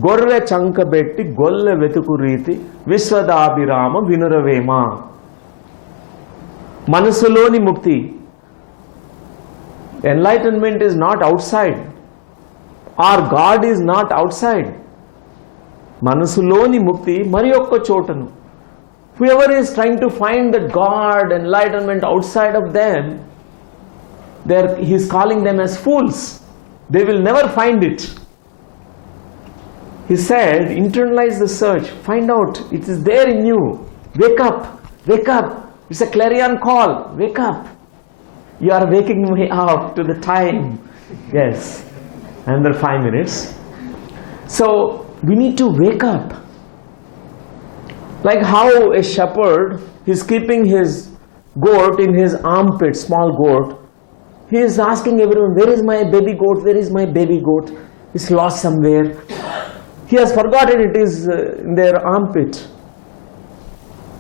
గొర్రె చంకబెట్టి గొల్లె వెతుకు రీతి విశ్వదాభిరామ వినురవేమ. మనసులోని ముక్తి. Enlightenment is not outside. Our God is not outside. మనసులోని ముక్తి మరి ఒక్క చోటను. Whoever is trying to find that God, enlightenment outside of them, he is calling them as fools. They will never find it. He said, internalize the search. Find out. It is there in you. Wake up. Wake up. It's a clarion call. Wake up. You are waking me up to the time. Yes. Another 5 minutes. So, we need to wake up. Like how a shepherd is keeping his goat in his armpit, small goat. He is asking everyone, where is my baby goat? Where is my baby goat? It's lost somewhere. He has forgotten it is in their armpit.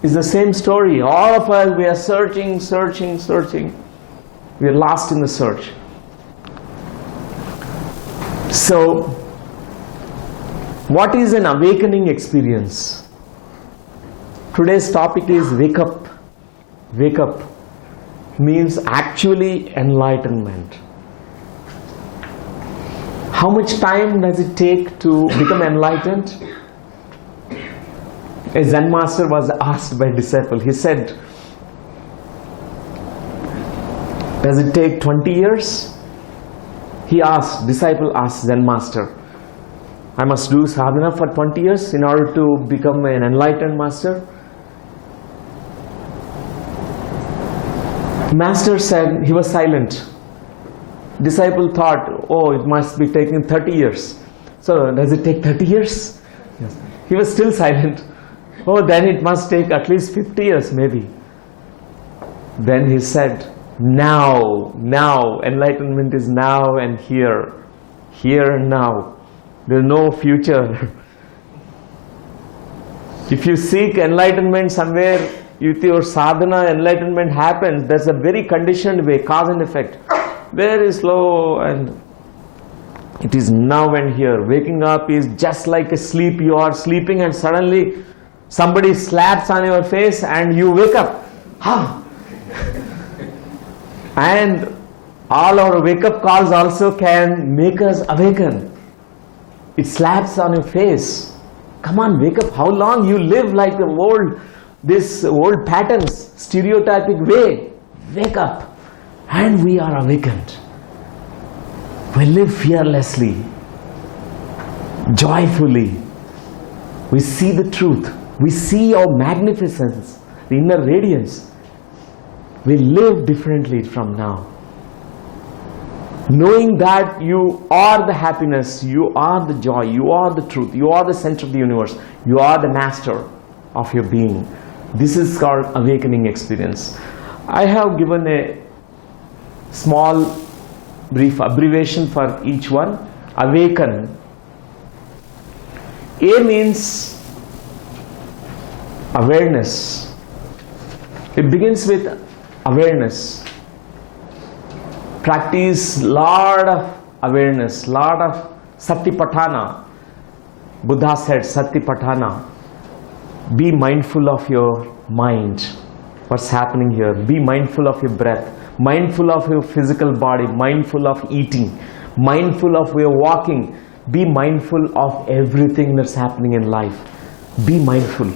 It's the same story. All of us, we are searching, searching, searching. We are lost in the search. So, what is an awakening experience? Today's topic is wake up. Wake up means actually enlightenment. How much time does it take to become enlightened? A Zen master was asked by a disciple. He said, does it take 20 years? Disciple asked Zen master, I must do sadhana for 20 years in order to become an enlightened master? Master said, he was silent. Disciple thought, oh, it must be taking 30 years. So, does it take 30 years? Yes. He was still silent. Oh, then it must take at least 50 years maybe. Then he said, now, enlightenment is now and here. Here and now. There is no future. If you seek enlightenment somewhere, with your sadhana, enlightenment happens, that's a very conditioned way, cause and effect. Very slow and It is now and here. Waking up is just like a sleep. You are sleeping and suddenly somebody slaps on your face and you wake up. Ha! And all our wake-up calls also can make us awaken. It slaps on your face. Come on, wake up. How long you live like the old, this old patterns, stereotypic way. Wake up. And we are awakened. We live fearlessly, joyfully. We see the truth. We see our magnificence, the inner radiance. We live differently from now. Knowing that you are the happiness, you are the joy, you are the truth, you are the center of the universe, you are the master of your being. This is called awakening experience. I have given a small brief abbreviation for each one. Awaken. A means awareness. It begins with awareness. Practice lot of awareness, lot of satipatthana. Buddha said satipatthana. Be mindful of your mind. What's happening here? Be mindful of your breath. Mindful of your physical body. Mindful of eating. Mindful of your walking. Be mindful of everything that's happening in life. Be mindful.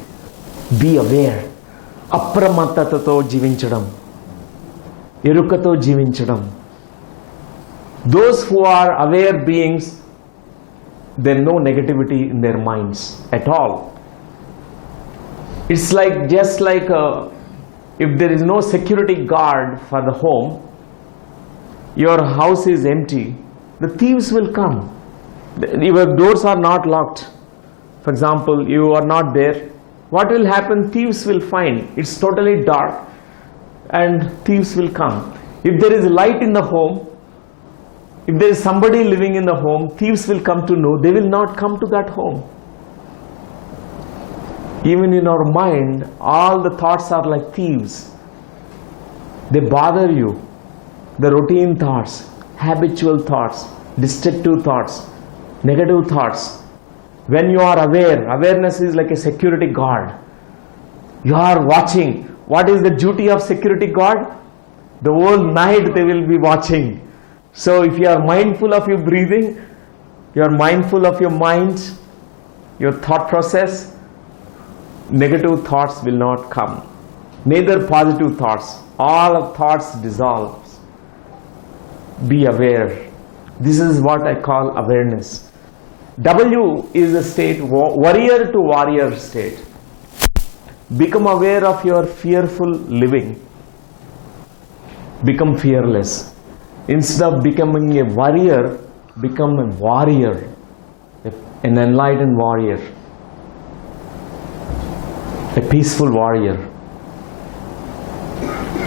Be aware. Apramatatato jivinchadam. Erukato jivinchadam. Those who are aware beings, there is no negativity in their minds at all. It's like just like if there is no security guard for the home, your house is empty, the thieves will come. Your doors are not locked. For example, you are not there. What will happen? Thieves will find. It's totally dark and thieves will come. If there is light in the home, if there is somebody living in the home, thieves will come to know. They will not come to that home. Even in our mind, all the thoughts are like thieves. They bother you. The routine thoughts, habitual thoughts, destructive thoughts, negative thoughts. When you are aware, awareness is like a security guard. You are watching. What is the duty of security guard? The whole night they will be watching. So if you are mindful of your breathing, you are mindful of your mind, your thought process, negative thoughts will not come. Neither positive thoughts. All of thoughts dissolve. Be aware. This is what I call awareness. W is a state, warrior to warrior state. Become aware of your fearful living. Become fearless. Instead of becoming a warrior, become a warrior, an enlightened warrior, a peaceful warrior.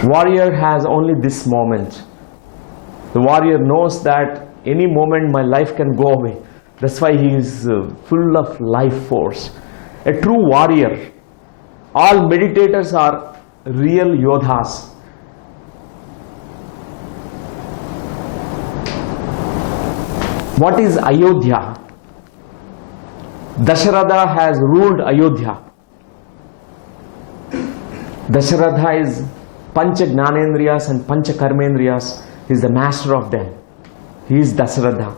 Warrior has only this moment. The warrior knows that any moment my life can go away. That's why he is full of life force. A true warrior. All meditators are real yodhas. What is Ayodhya? Dasharatha has ruled Ayodhya. Dasharatha is Pancha Gnanendriyas and Pancha Karmendriyas. He is the master of them. He is Dasharatha.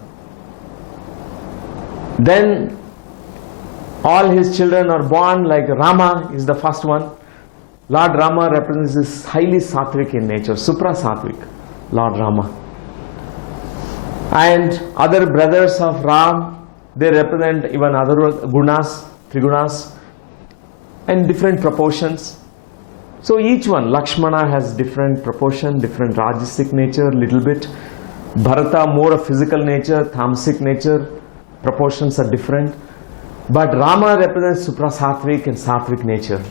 Then all his children are born, like Rama is the first one. Lord Rama represents this highly sattvic in nature, supra sattvic, Lord Rama. And other brothers of Ram, they represent even other gunas, trigunas, and different proportions. So each one, Lakshmana has different proportion, different rajasic nature, little bit. Bharata more of physical nature, tamasic nature, proportions are different. But Rama represents suprasattvic and sattvic nature.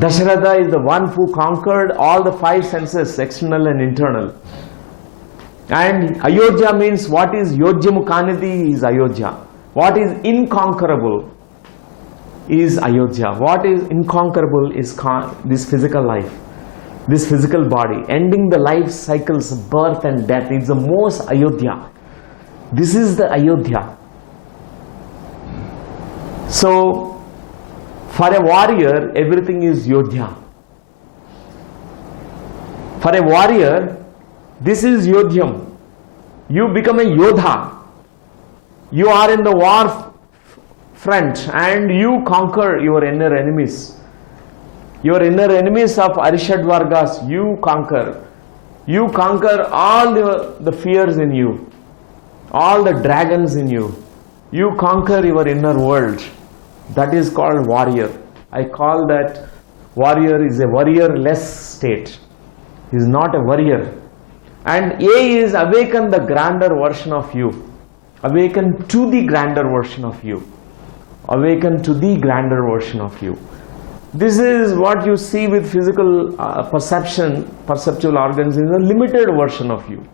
Dasharatha is the one who conquered all the five senses, external and internal. And Ayodhya means what is Yodhya Mukhanidhi is Ayodhya. What is inconquerable is Ayodhya. What is inconquerable is this physical life, this physical body. Ending the life cycles, birth and death is the most Ayodhya. This is the Ayodhya. So, for a warrior, everything is Yodhya. For a warrior, this is Yodhyam. You become a Yodha. You are in the war front and you conquer your inner enemies. Your inner enemies of Arishad Vargas, you conquer. You conquer all the fears in you, all the dragons in you. You conquer your inner world. That is called warrior. I call that warrior is a warrior-less state. He is not a warrior. And A is awaken the grander version of you. Awaken to the grander version of you. Awaken to the grander version of you. This is what you see with physical perceptual organs in a limited version of you.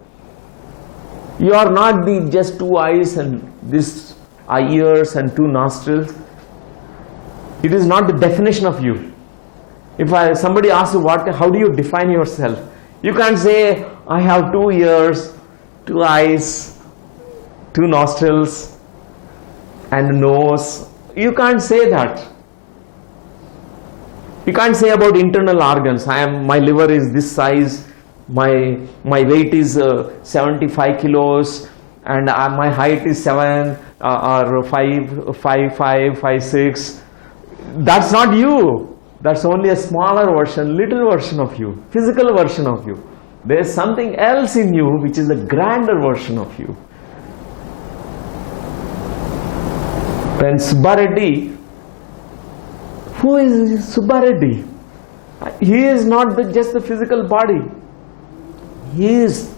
You are not the just two eyes and this ears and two nostrils. It is not the definition of you. If somebody asks you how do you define yourself? You can't say, I have 2 ears, 2 eyes, 2 nostrils and a nose. You can't say that. You can't say about internal organs. My liver is this size, my weight is 75 kilos, and my height is 7 or 5, 6. That's not you. That's only a smaller version, little version of you, physical version of you. There's something else in you which is a grander version of you. When Subbareddy, who is Subbareddy? He is not just the physical body. He is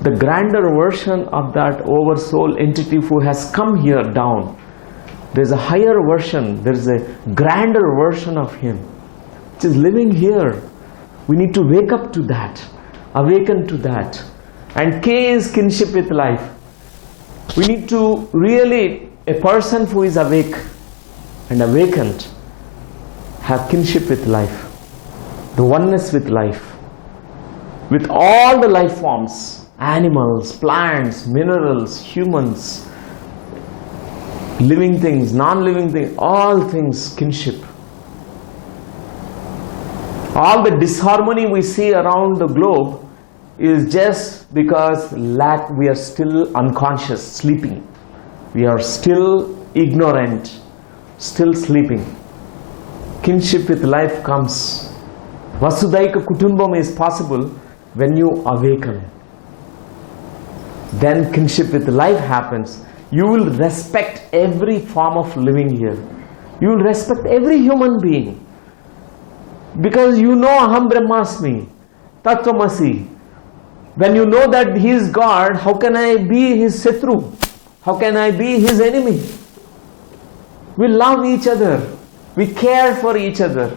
the grander version of that oversoul entity who has come here down. There's a higher version, there's a grander version of him which is living here. We need to wake up to that, awaken to that. And K is kinship with life. We need to really, a person who is awake and awakened, have kinship with life, the oneness with life, with all the life forms, animals, plants, minerals, humans, living things, non-living things, all things, kinship. All the disharmony we see around the globe is just because we are still unconscious, sleeping. We are still ignorant, still sleeping. Kinship with life comes. Vasudaika Kutumbam is possible when you awaken. Then kinship with life happens. You will respect every form of living here. You will respect every human being. Because you know Aham Brahmasmi, Tattvamasi. When you know that He is God, how can I be His Satru? How can I be His enemy? We love each other. We care for each other.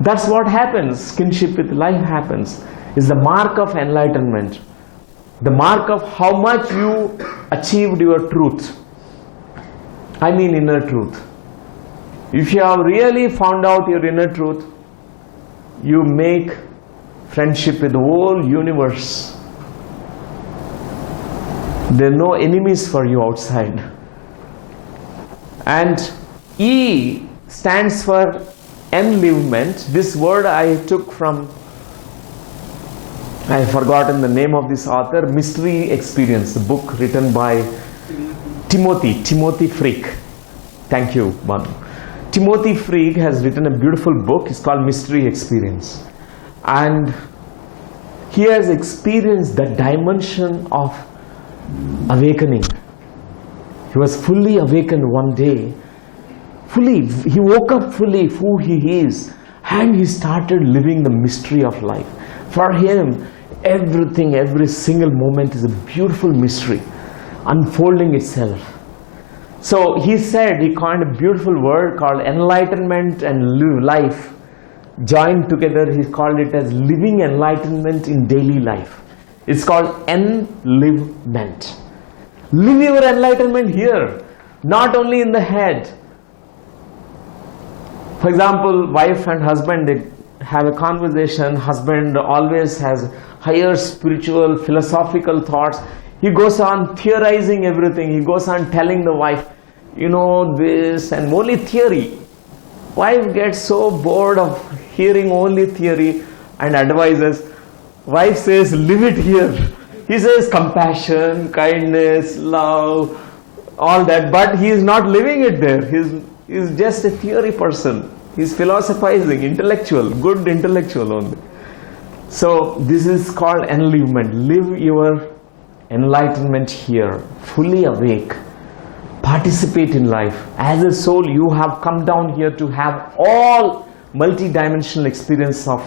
That's what happens. Kinship with life happens. Is the mark of enlightenment. The mark of how much you achieved your truth. I mean inner truth. If you have really found out your inner truth, you make friendship with the whole universe. There are no enemies for you outside. And E stands for enlivenment. This word I took from, I have forgotten the name of this author, Mystery Experience, the book written by Timothy Freak. Thank you, Manu. Timothy Freak has written a beautiful book. It's called Mystery Experience. And he has experienced the dimension of awakening. He was fully awakened one day. He woke up fully who he is. And he started living the mystery of life. For him, everything, every single moment is a beautiful mystery unfolding itself. So he said, he coined a beautiful word called enlightenment and life joined together. He called it as living enlightenment in daily life. It's called enlivenment. Live your enlightenment here, not only in the head. For example, wife and husband, they have a conversation. Husband always has higher spiritual, philosophical thoughts. He goes on theorizing everything. He goes on telling the wife, you know, this and only theory. Wife gets so bored of hearing only theory and advises. Wife says, live it here. He says compassion, kindness, love, all that, but he is not living it there. He's just a theory person. He's philosophizing, intellectual, good intellectual only. So this is called enlightenment. Live your enlightenment here, fully awake. Participate in life. As a soul, you have come down here to have all multi-dimensional experience of,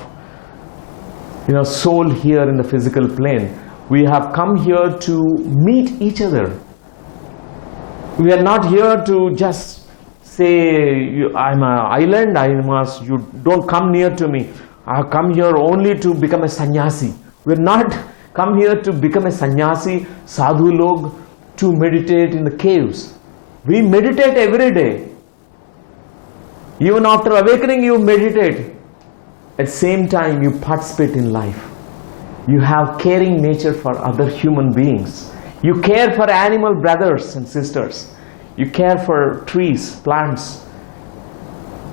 you know, soul here in the physical plane. We have come here to meet each other. We are not here to just say, I'm an island, you don't come near to me. I have come here only to become a sannyasi. We are not come here to become a sannyasi, sadhu log, to meditate in the caves. We meditate every day. Even after awakening, you meditate. At the same time, you participate in life. You have caring nature for other human beings. You care for animal brothers and sisters. You care for trees, plants.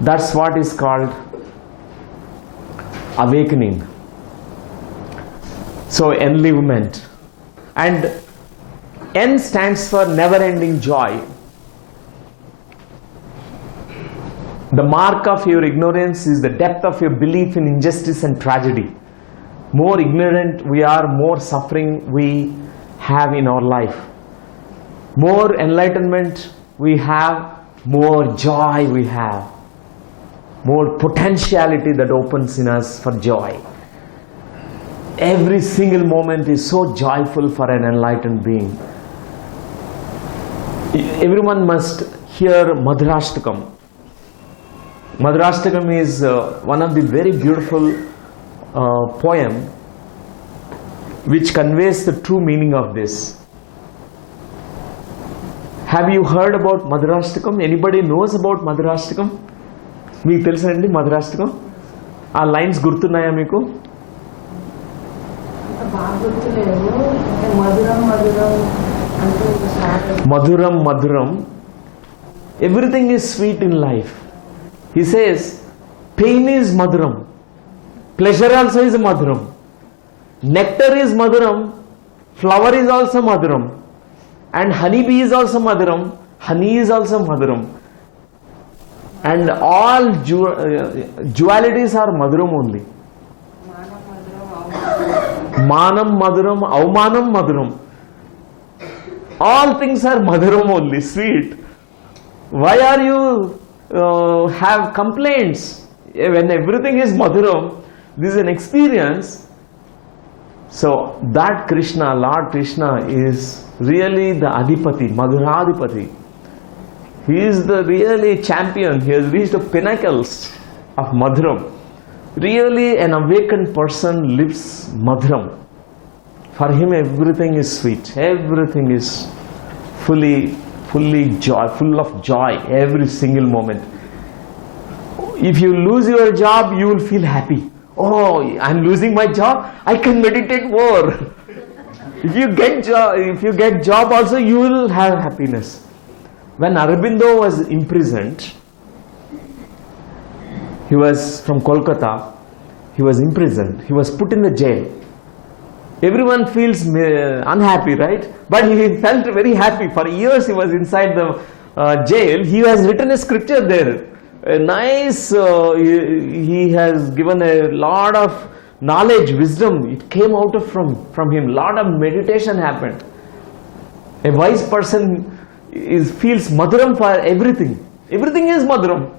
That's what is called awakening. So enlightenment. And N stands for never-ending joy. The mark of your ignorance is the depth of your belief in injustice and tragedy. More ignorant we are, more suffering we have in our life. More enlightenment we have, more joy we have. More potentiality that opens in us for joy. Every single moment is so joyful for an enlightened being. Everyone must hear Madhurashtakam. Madhurashtakam is one of the very beautiful poem which conveys the true meaning of this. Have you heard about Madhurashtakam? Anybody knows about Madhurashtakam? మీకు తెలుసండి మధురాష్టకం? ఆ lines గుర్తున్నాయా మీకు? మధురం మధురం. Everything is sweet in life. He says, pain is madhuram. Pleasure also is madhuram. Nectar is madhuram. Flower is also madhuram. And honeybee is also madhuram. Honey is also madhuram. And all dualities are madhuram only. Manam madhuram, avmanam madhuram. All things are madhuram only, sweet. Why are you have complaints when everything is madhuram? This is an experience. So that Krishna, Lord Krishna, is really the Adipati, Madhuradipati. He is the really champion. He has reached the pinnacles of Madhuram. Really an awakened person lives Madhuram. For him everything is sweet. Everything is fully joy, full of joy every single moment. If you lose your job, you will feel happy. Oh, I'm losing my job, I can meditate more. If you get job also, you will have happiness. When Aurobindo was imprisoned, he was from Kolkata, he was imprisoned, he was put in the jail. Everyone feels unhappy, right? But he felt very happy. For years he was inside the jail. He has written a scripture there. A nice, he has given a lot of knowledge, wisdom. It came out from him. Lot of meditation happened. A wise person feels madhuram for everything. Everything is madhuram.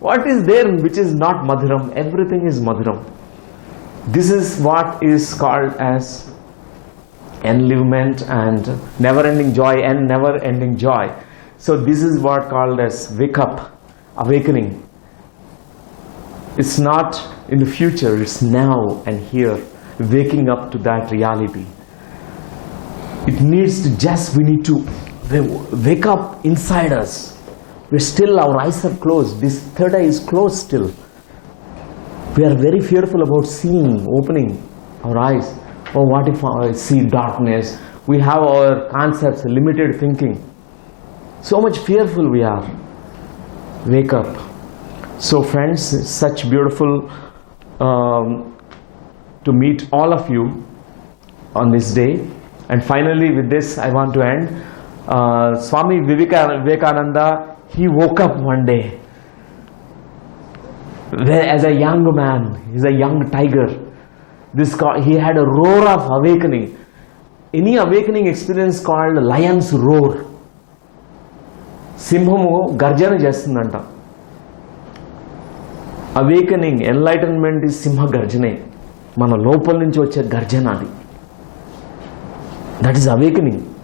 What is there which is not madhuram? Everything is madhuram. This is what is called as enlightenment and never-ending joy and never-ending joy. So this is what called as wake up, awakening. It's not in the future, it's now and here, waking up to that reality. It needs to we need to wake up inside us. We're still, our eyes are closed. This third eye is closed still. We are very fearful about seeing, opening our eyes. Oh, what if I see darkness? We have our concepts, limited thinking. So much fearful we are. Wake up. So friends, such beautiful to meet all of you on this day. And finally, with this, I want to end. Swami Vivekananda, he woke up one day as a young man. He's a young tiger. He had a roar of awakening. Any awakening experience called lion's roar. Simhamu garjana chestundanta. Awakening, enlightenment is simha garjane. Mana lopal nunchi vache garjana adi. That is awakening.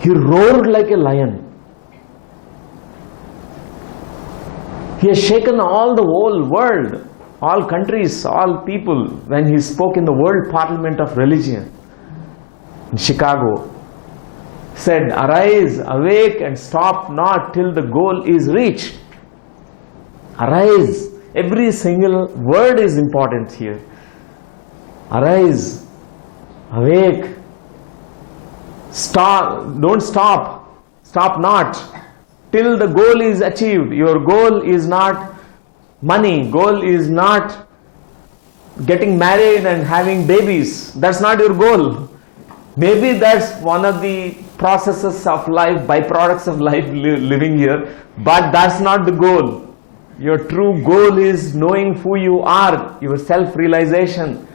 He roared like a lion. He has shaken all the whole world, all countries, all people, when he spoke in the World Parliament of Religion in Chicago. Said, arise, awake, and stop not till the goal is reached. Arise. Every single word is important here. Arise, awake, stop, don't stop, stop not till the goal is achieved. Your goal is not money, goal is not getting married and having babies. That's not your goal. Maybe that's one of the processes of life, byproducts of life living here, but that's not the goal. Your true goal is knowing who you are, your self-realization.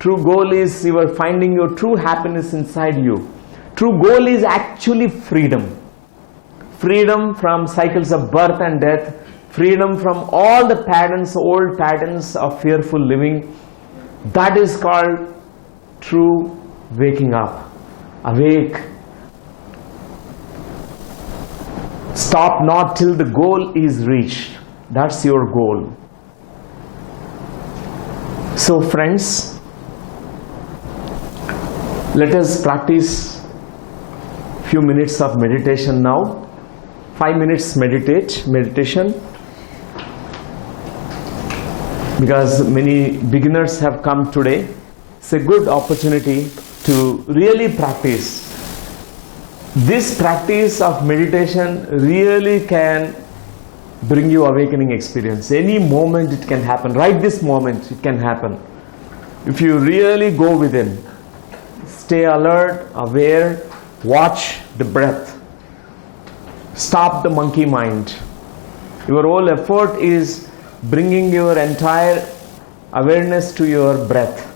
True goal is you are finding your true happiness inside you. True goal is actually freedom. Freedom from cycles of birth and death. Freedom from all the patterns, old patterns of fearful living. That is called true waking up. Awake. Stop not till the goal is reached. That's your goal. So friends, let us practice few minutes of meditation now. 5 minutes meditation, because many beginners have come today. It's a good opportunity to really practice. This practice of meditation really can bring you awakening experience. Any moment it can happen. Right this moment it can happen. If you really go within, stay alert, aware, watch the breath. Stop the monkey mind. Your whole effort is bringing your entire awareness to your breath.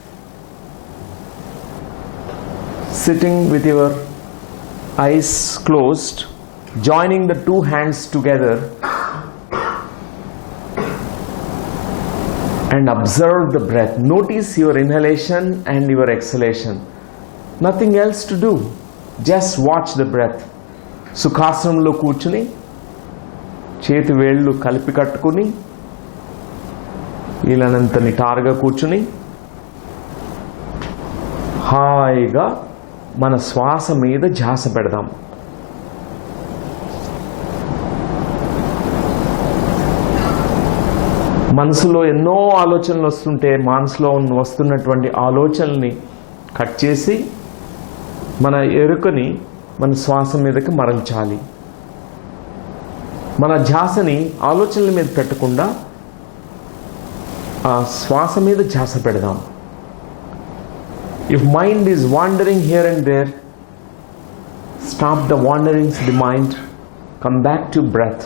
Sitting with your eyes closed, joining the two hands together, and observe the breath. Notice your inhalation and your exhalation. Nothing else to do. Just watch the breath. సుఖాసనంలో కూర్చుని చేతి వేళ్ళు కలిపి కట్టుకుని వీలైనంత నిటారుగా కూర్చుని హాయిగా మన శ్వాస మీద ధ్యాస పెడదాం. మనసులో ఎన్నో ఆలోచనలు వస్తుంటే మనసులో వస్తున్నటువంటి ఆలోచనల్ని కట్ చేసి మన ఎరుకని మన శ్వాస మీదకి మరల్చాలి. మన ధ్యాసని ఆలోచనల మీద పెట్టకుండా ఆ శ్వాస మీద ధ్యాస పెడదాం. If mind is wandering here and there, stop the wanderings of the mind, come back to breath.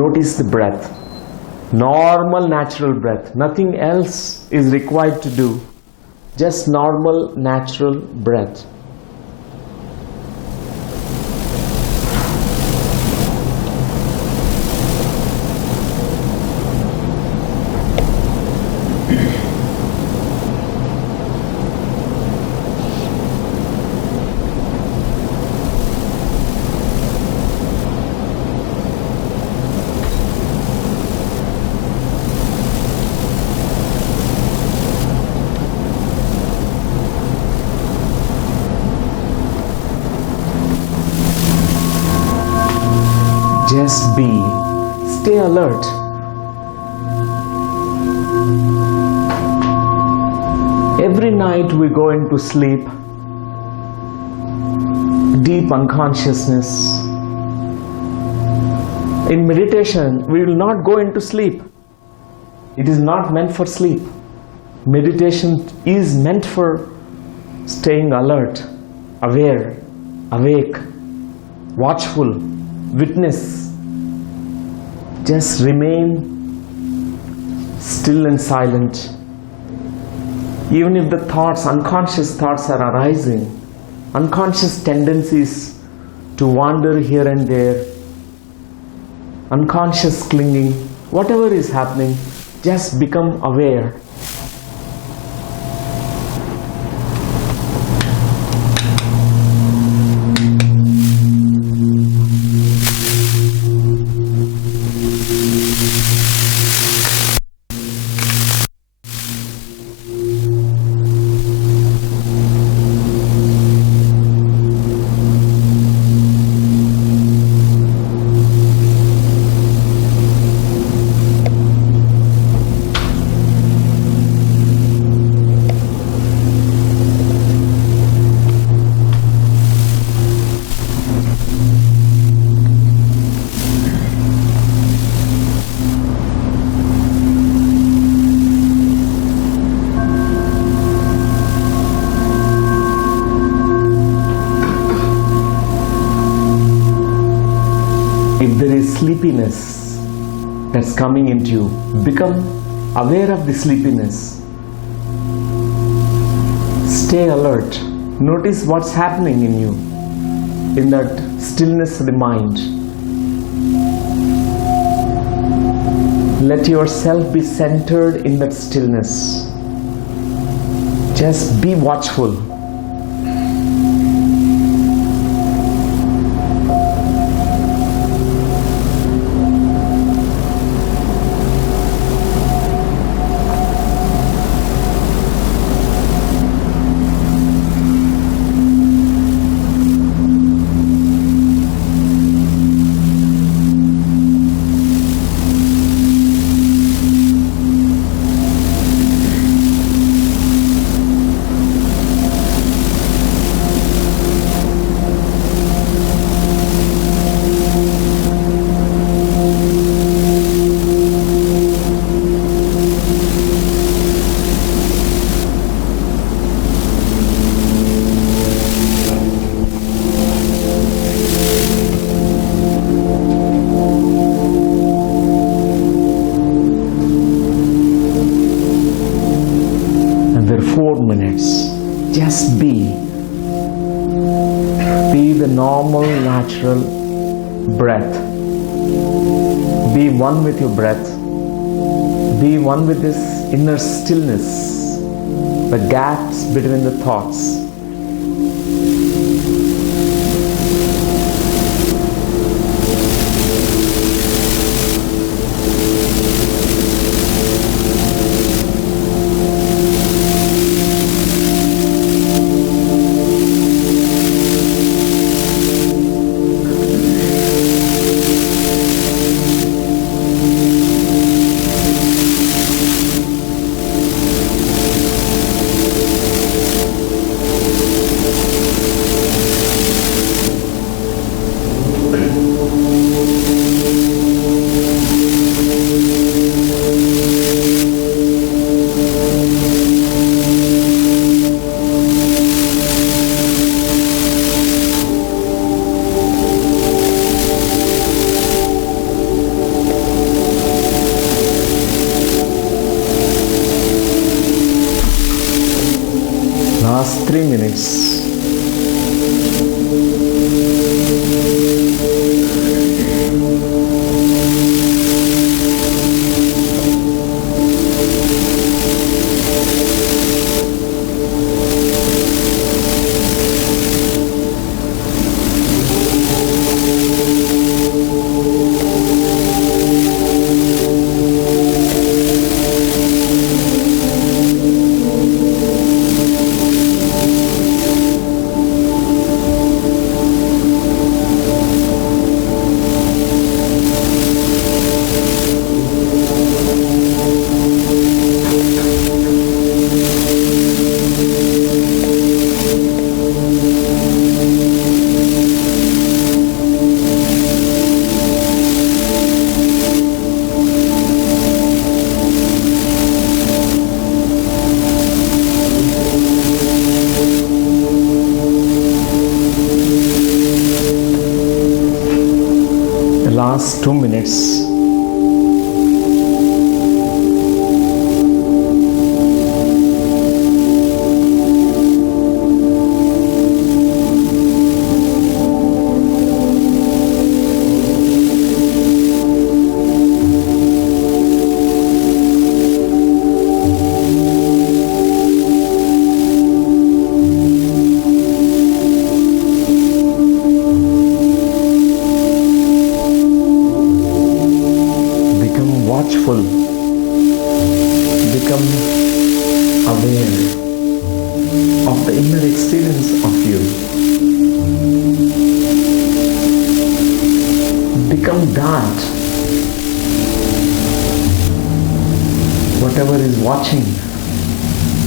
Notice the breath. Normal, natural breath. Nothing else is required to do. Just normal, natural breath. Just be. Stay alert. Every night we go into sleep, deep unconsciousness. In meditation, we will not go into sleep. It is not meant for sleep. Meditation is meant for staying alert, aware, awake, watchful, witness. Just remain still and silent. Even if the thoughts, unconscious thoughts are arising, unconscious tendencies to wander here and there, unconscious clinging, whatever is happening, just become aware. If there is sleepiness that's coming into you, become aware of the sleepiness. Stay alert. Notice what's happening in you, in that stillness of the mind. Let yourself be centered in that stillness. Just be watchful. Another 4 minutes. Just be. Be the normal, natural breath. Be one with your breath. Be one with this inner stillness, the gaps between the thoughts. Last 3 minutes. Last 2 minutes. Watchful, become aware of the inner experience of you. Become that. Whatever is watching,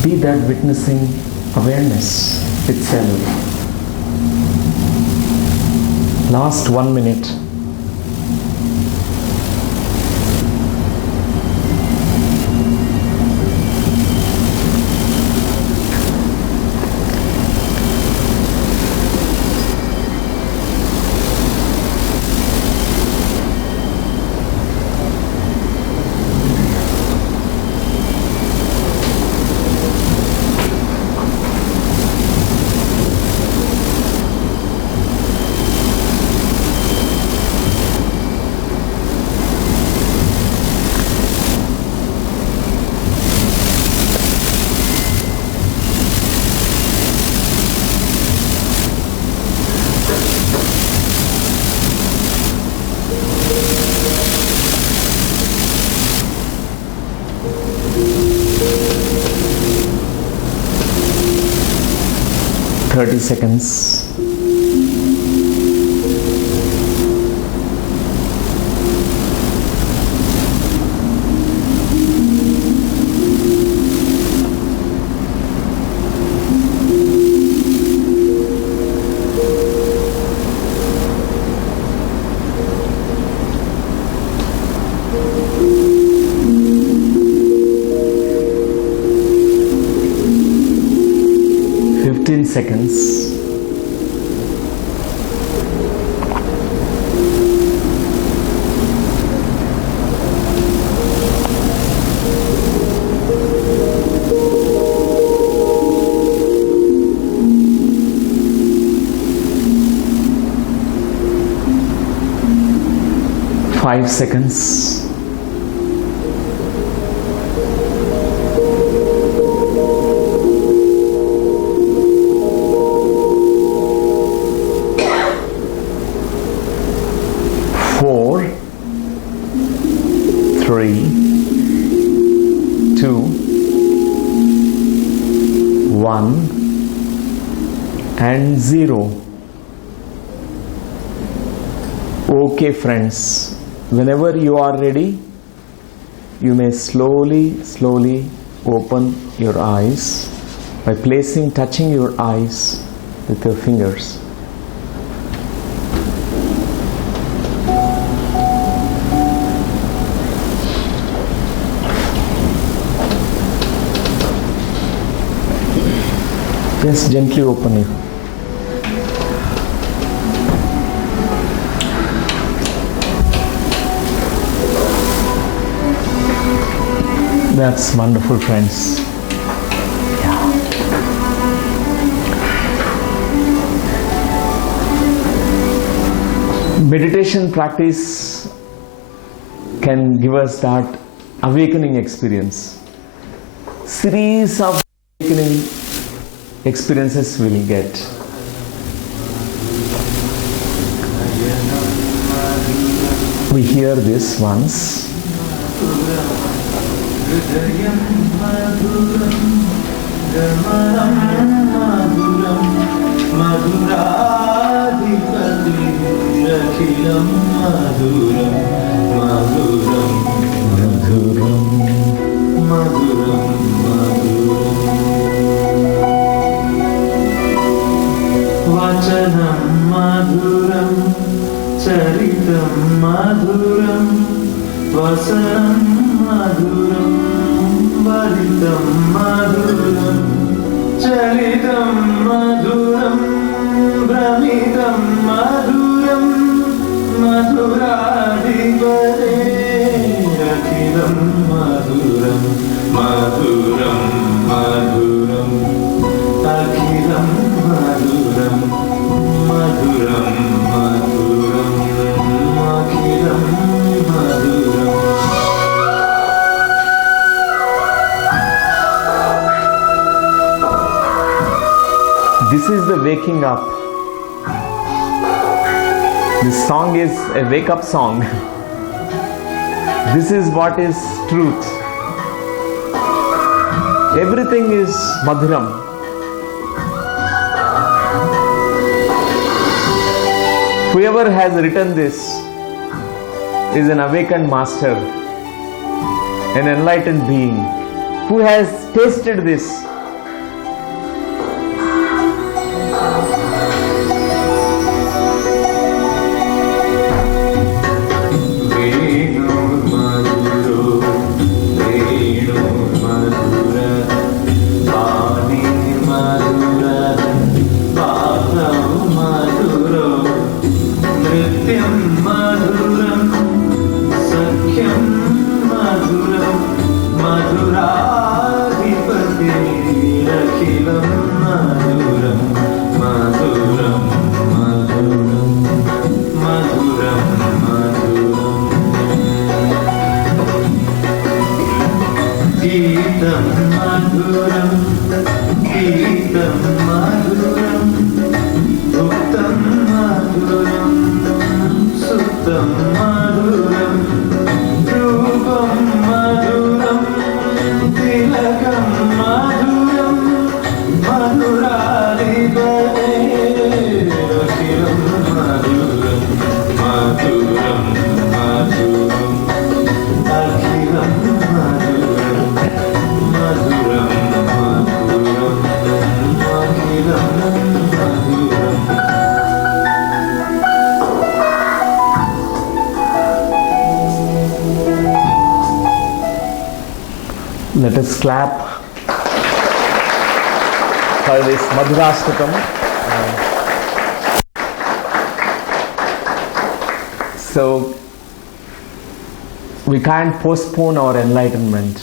be that witnessing awareness itself. Last 1 minute. Thirty seconds. 15 seconds. 5 seconds. 4, 3, 2, 1 and 0. Okay friends, whenever you are ready, you may slowly open your eyes by touching your eyes with your fingers. Just gently open it. That's wonderful, friends. Yeah. Meditation practice can give us that awakening experience. Series of awakening experiences we'll get. We hear this once. Vachanam madhuram, charitam madhuram, vasanam madhuram, varitam madhuram, charitam madhuram, brahmitam madhuram, madhuradi This is the waking up. This song is a wake up song. This is what is truth. Everything is Madhuram. Whoever has written this is an awakened master, an enlightened being who has tasted this. Let us clap for this Madhurashtakam. So, we can't postpone our enlightenment.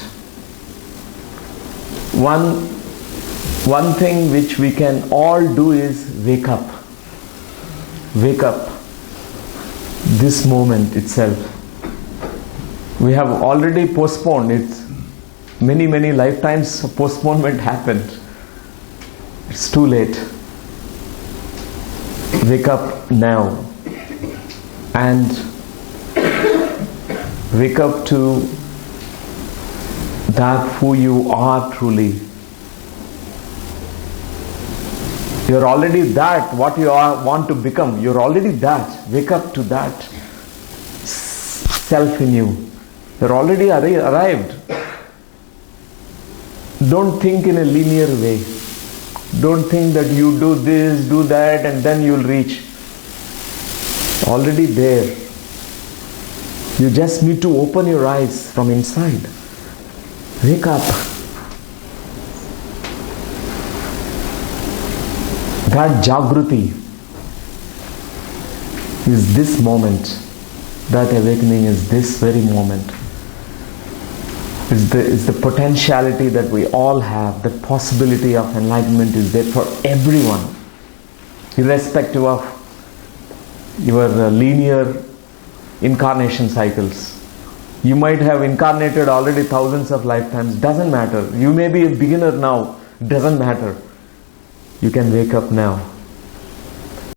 One thing which we can all do is wake up. Wake up. This moment itself. We have already postponed it. Many lifetimes of postponement happened. It's too late. Wake up now and wake up to that who you are truly. You're already that, what you are, want to become. You're already that. Wake up to that self in you. You're already arrived. Don't think in a linear way. Don't think that you do this, do that, and then you'll reach. Already there. You just need to open your eyes from inside. Wake up. That Jagruti is this moment. That awakening is this very moment. It's the potentiality that we all have. The possibility of enlightenment is there for everyone, irrespective of your linear incarnation cycles. You might have incarnated already thousands of lifetimes. Doesn't matter. You may be a beginner now. Doesn't matter. You can wake up now.